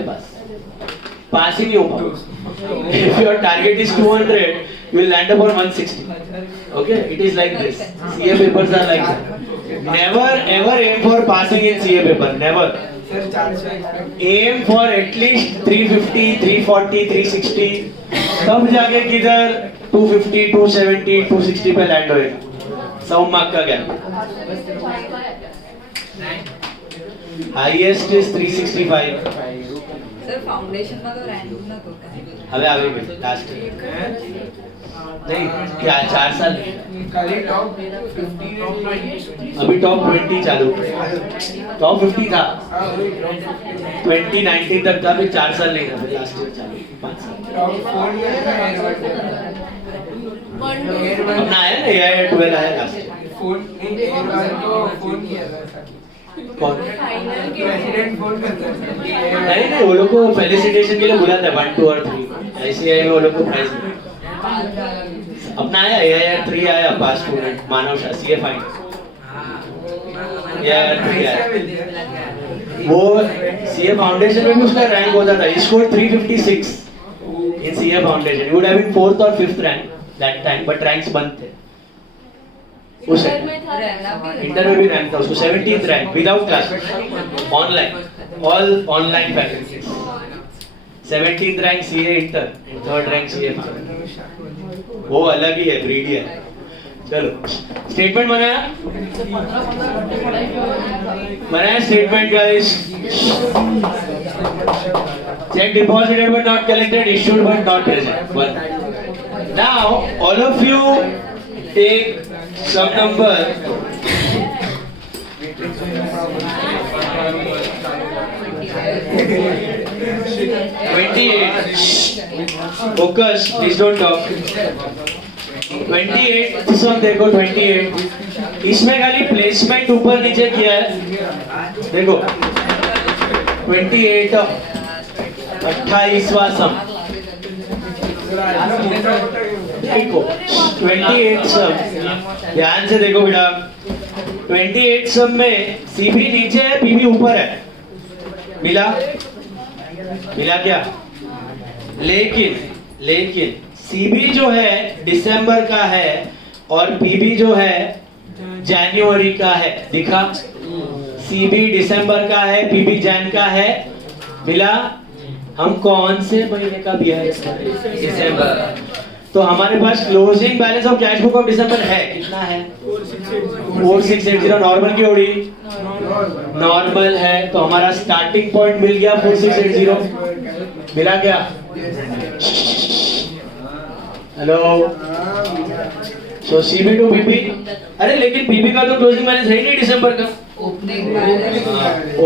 पास ही नहीं हो पाओगे। If your target is 200, you will land up on 160. Okay, it is like this. CA papers are like that. Never ever aim for passing in CA paper. Never. Aim for at least 350, 340, 360. तब जाके किधर 250, 270, 260 पे लैंड होएगा। 100 मार्क का gap. Highest is 365. Sir foundation में तो रैंक ना तो अबे अभी भी लास्ट नहीं क्या 4 साल खाली टॉप 50 अभी टॉप 20 चालू, टॉप 50 था 2019 तक था, फिर 4 साल नहीं था, फिर लास्ट ईयर चालू 5 साल। टॉप 4 ईयर अपना आया ना एआई 12 आया लास्ट ईयर। फोन तो फोन किया था कौन प्रेसिडेंट फोन करता है नहीं वो लोग को फेलिसिटेशन के लिए बुलाता है 1 2 और 3 ऐसे में वो लोग को प्राइज अपना आया एआई 3 आया पास स्टूडेंट मानव शाह सीए फाइन एआई 3 आया, वो सीए फाउंडेशन में भी उसका रैंक होता था, he scored 356 in CA foundation, he would have been 4th or 5th rank that time, but ranks बंद थे उस इंटर में भी रैंक था उसको 17th rank without class, online, all online faculties, 17th rank CA inter and 3rd rank CA, वो अलग ही है, ब्रीड ही है। चलो स्टेटमेंट बनाया statement guys, check deposited but not collected, issued but not present. Now all of you take some number focus, please don't talk। 28 सम देखो 28, इसमें खाली प्लेसमेंट ऊपर नीचे किया है, देखो 28 28वां सम देखो 28 सब, ध्यान से देखो बेटा 28 सब में सीबी नीचे है पीबी ऊपर है, मिला क्या? लेकिन सीबी जो है दिसंबर का है और पीबी जो है जनवरी का है, दिखा? सीबी दिसंबर का है, पीबी जैन का है, मिला? हम कौन से महीने का दिया है? दिसंबर। तो हमारे पास closing balance of cash book of December है, कितना है? 4680। नॉर्मल की ओडी नॉर्मल है, तो हमारा स्टार्टिंग पॉइंट मिल गया 4680, मिला क्या? Hello, so CB to PB, अरे लेकिन पीबी का तो क्लोजिंग बैलेंस है ही नहीं दिसंबर का।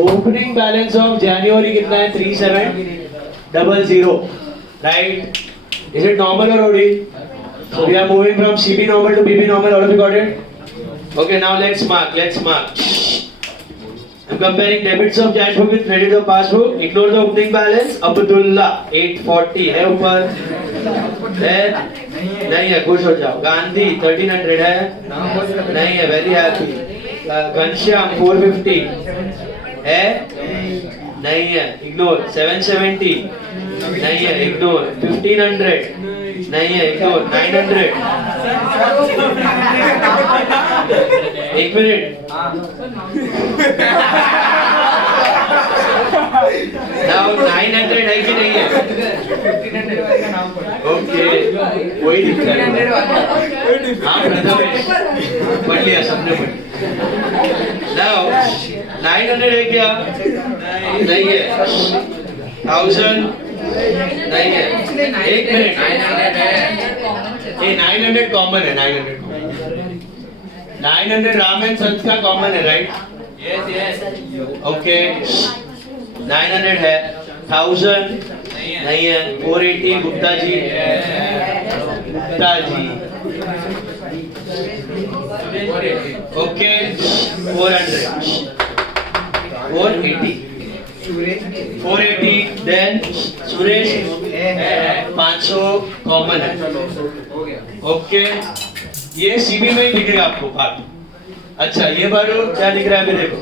ओपनिंग बैलेंस ऑफ जनवरी कितना है? 3700, right? Is it normal or OD? So we are moving from CB normal to BB normal. All of you got it? Okay, now let's mark. I'm comparing debits of cash book with credit of passbook. Ignore the opening balance. Abdullah 840 है ऊपर, है? नहीं है, खुश हो जाओ। गांधी 1300 है? नहीं है, very happy। घनश्याम 450 है? नहीं है, ignore। 770 नहीं है, ignore। 1500 नहीं है, एक और 900. एक मिनट. Now 900 है कि नहीं है? 1500 वाले का नाम पढ़. ओके, वही दिक्कत है. 1500 वाले. हाँ प्रथमेश, पढ़ लिया सबने पढ़ लिया. Now 900 है क्या? नहीं है. 1000 नहीं है. एक मिनट. 900 है. ये 900 कॉमन है. 900 900 राम एंड सन्स का कॉमन है, राइट? Yes, yes. ओके. 900 है. 1000 नहीं है. 480 Gupta ji. Gupta ji. Okay. 400. 480. 480. Then Suresh 500 common है. हो गया. ओके. ये सीबी में ही दिखेगा आपको बात. अच्छा, ये बारू क्या दिख रहा है? अभी देखो.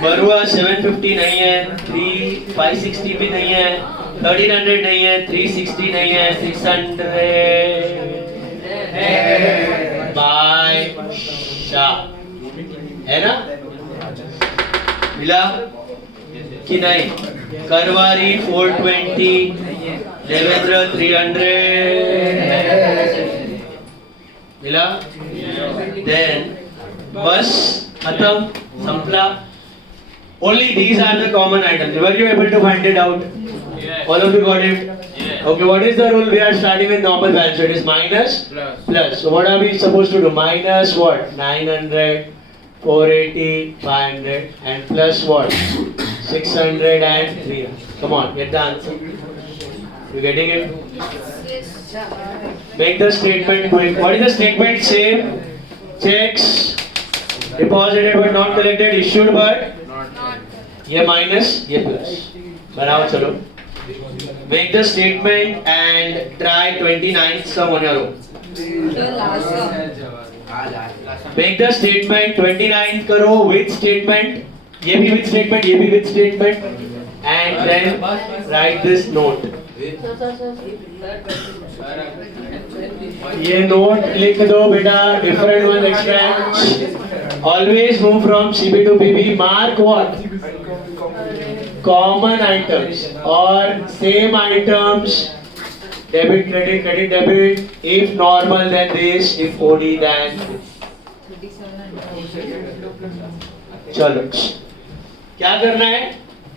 बरुआ 750 नहीं है. 560 भी नहीं है. 1300 नहीं है. 360 नहीं है. 600 बाय शाह है ना? मिला कि नहीं? करवारी 420. देवेंद्र 300 मिला. देन बस खत्म, संपला. Only these are the common items. Were you able to find it out? Yes. All of you got it? Yes. Okay, what is the rule? We are starting with normal value. So it is minus Plus. plus. So what are we supposed to do? Minus what? 900, 480, 500 and plus what? 600 and 300. Come on, get the answer. You getting it? Make the statement quick. What is the statement say? Checks deposited but not collected, issued but ये माइनस ये प्लस. बनाओ चलो. Make the statement and try 29th sum on your own. Make the statement 29th करो with statement. ये भी with statement, ये भी with statement. And then write this note. ये नोट लिख दो बेटा. Different one extract. Always move from CB to PB. Mark what? Common items or same items. Debit, credit, credit, debit. If normal then this, if OD then this. चलो क्या करना है?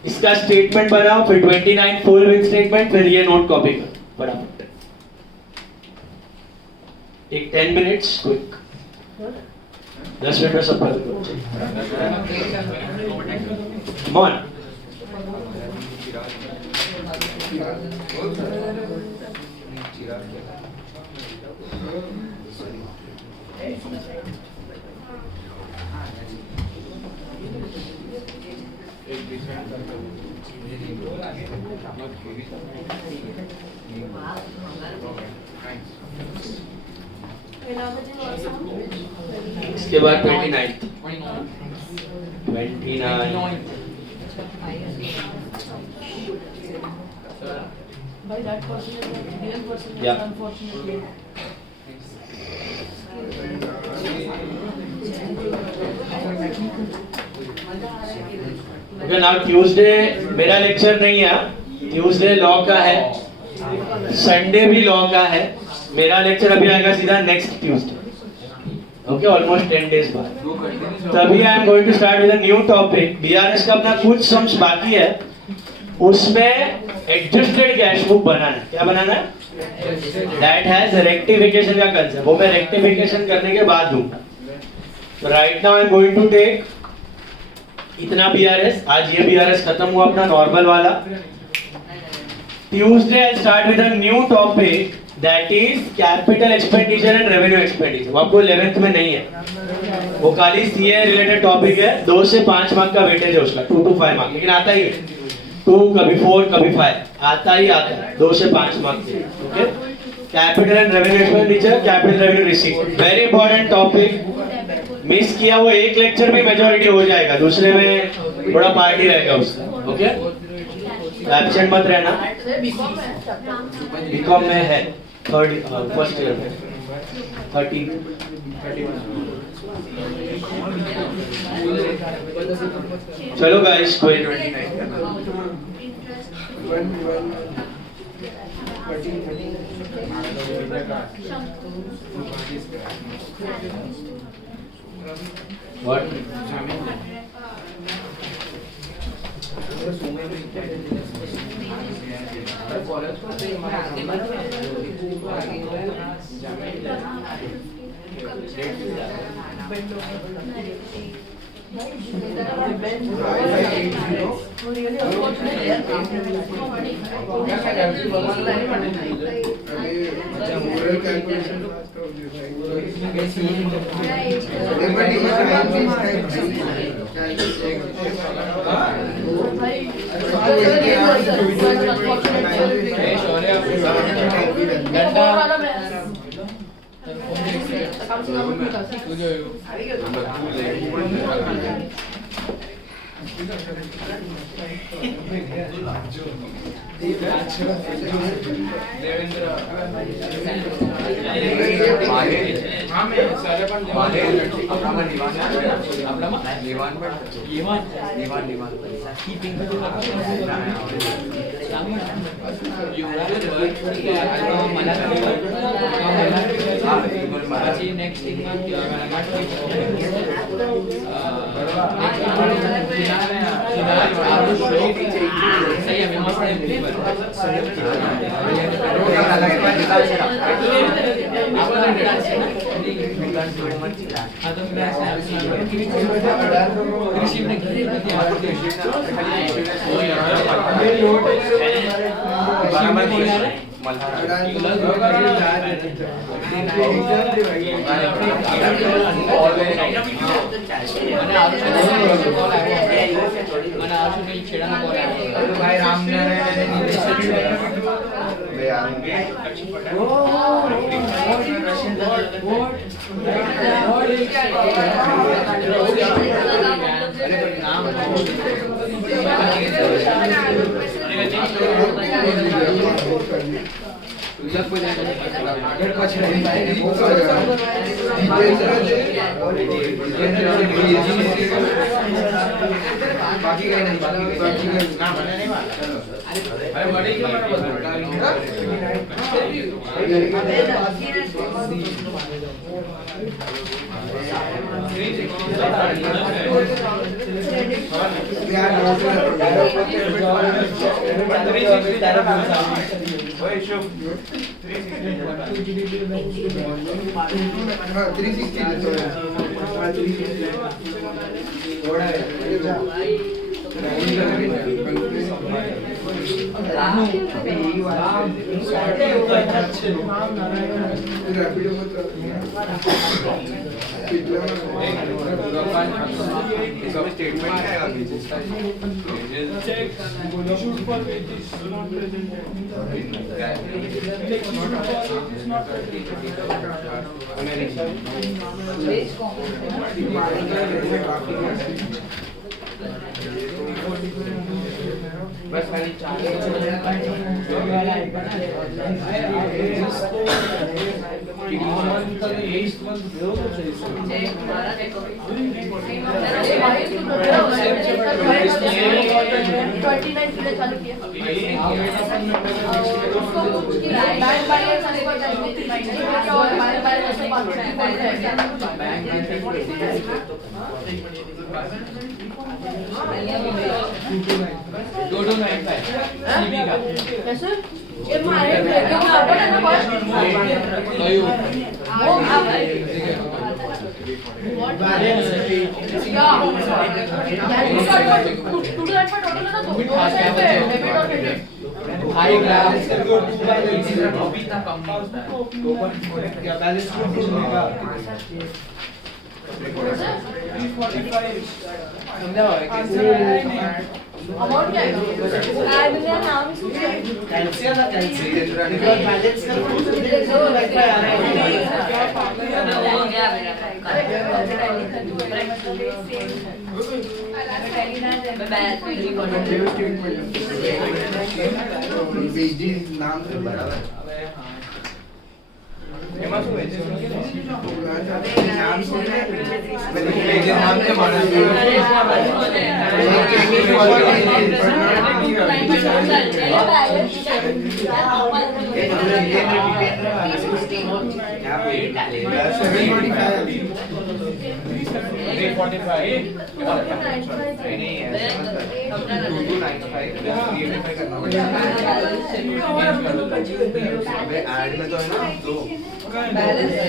इसका स्टेटमेंट बनाओ, फिर 29 फुल विद स्टेटमेंट, फिर ये नोट कॉपी करो फटाफट. एक 10 मिनट्स क्विक. 10 मिनट में सब कर दो. Come on. इसके बाद 29th. 29. By that person is like real person is Yeah. unfortunately. Okay, now Tuesday मेरा लेक्चर नहीं है. Tuesday लॉ का है. संडे भी लॉ का है. मेरा लेक्चर अभी आएगा सीधा next Tuesday. Okay, almost 10 days बाद. तभी I am going to start with a new topic. BRS का अपना कुछ सम्स बाकी है. उसमें एडजस्टेड कैश बुक बनाना है. क्या बनाना है? दैट हैज रेक्टिफिकेशन का कंसेप्ट. वो मैं रेक्टिफिकेशन करने के बाद दूंगा. तो right now I am going to take इतना बीआरएस. आज ये बीआरएस खत्म हुआ अपना नॉर्मल वाला. Tuesday I start with a new topic that is capital expenditure and revenue expenditure. वो आपको 11th में नहीं है. वो खाली सीए रिलेटेड टॉपिक है. 2 से 5 मार्क का वेटेज है उसका. 2 to 5 मार्क. लेकिन आता ही है 2, कभी 4, कभी 5. आता ही आता है 2 से 5 मार्क के. Okay, capital and revenue expenditure, capital revenue receipt. Very important topic. Miss किया वो एक लेक्चर में मेजॉरिटी हो जाएगा. दूसरे में थोड़ा पार्टी रहेगा उसका. ओके, एब्सेंट मत रहना. बीकॉम में बीकॉम में है. थर्ड फर्स्ट ईयर में 30 चलो गाइस कोई व्हाट लेकिन नाम से माना ऐड में तो है ना दो बैलेंस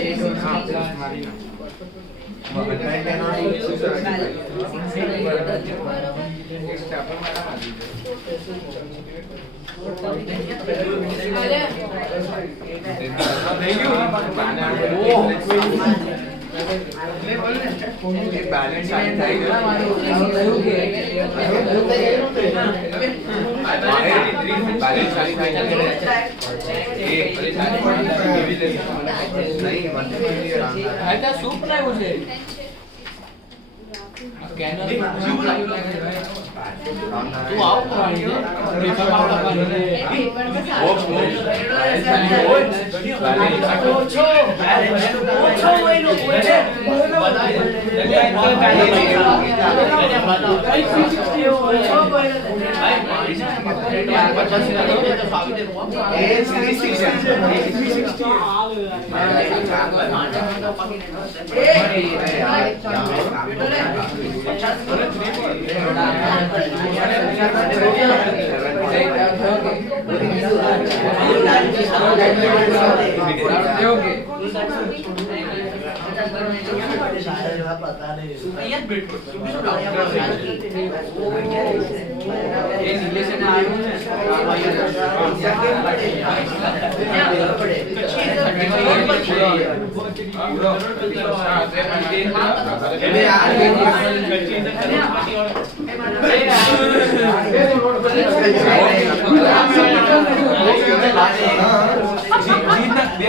सूप नाही मुझे तू आओ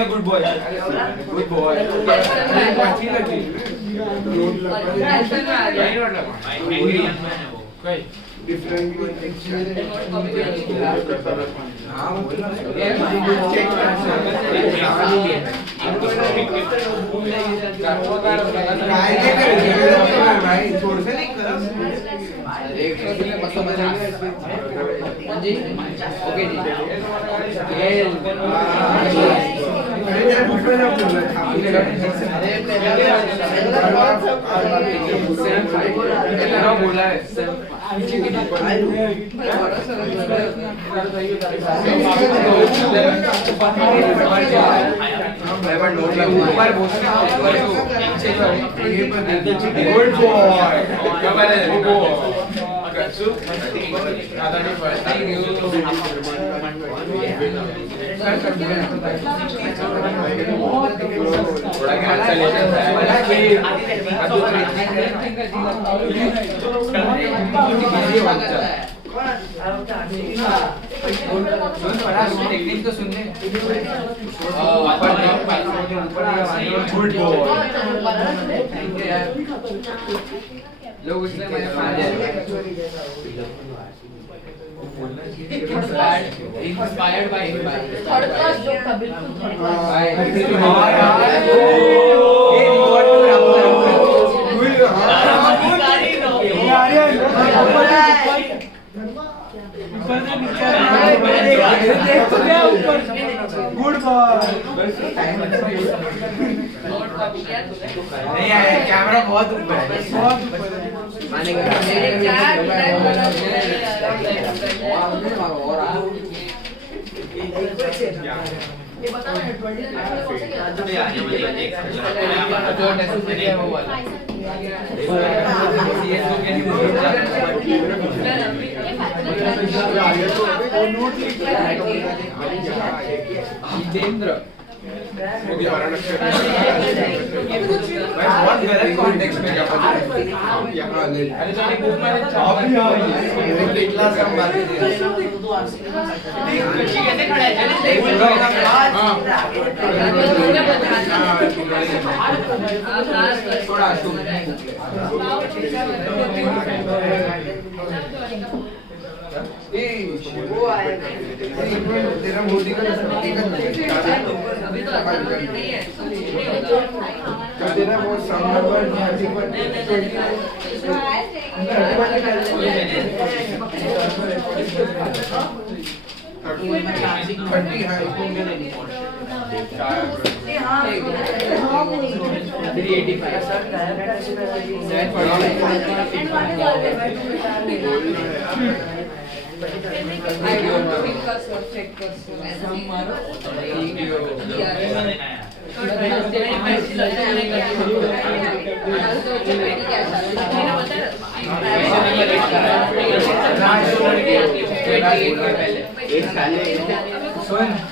गुड बॉय गुड बॉय बोला है टेक्निक तो सुनने गुड बॉय लोग इसलिए मैंने inspired by third class joke था बिल्कुल गुड बॉय नहीं आया कैमरा बहुत ऊपर है ये बता ना 20 जितेंद्र बहुत गलत कॉन्टेक्स्ट में क्या पता यहाँ ले अरे तो बुक में आप भी आओ ये क्लास का बात है कैसे खड़ा है थोड़ा वो आया तेरा मोदी का अभी तो नहीं है तो तेरा वो सम नंबर 30 है Sorry.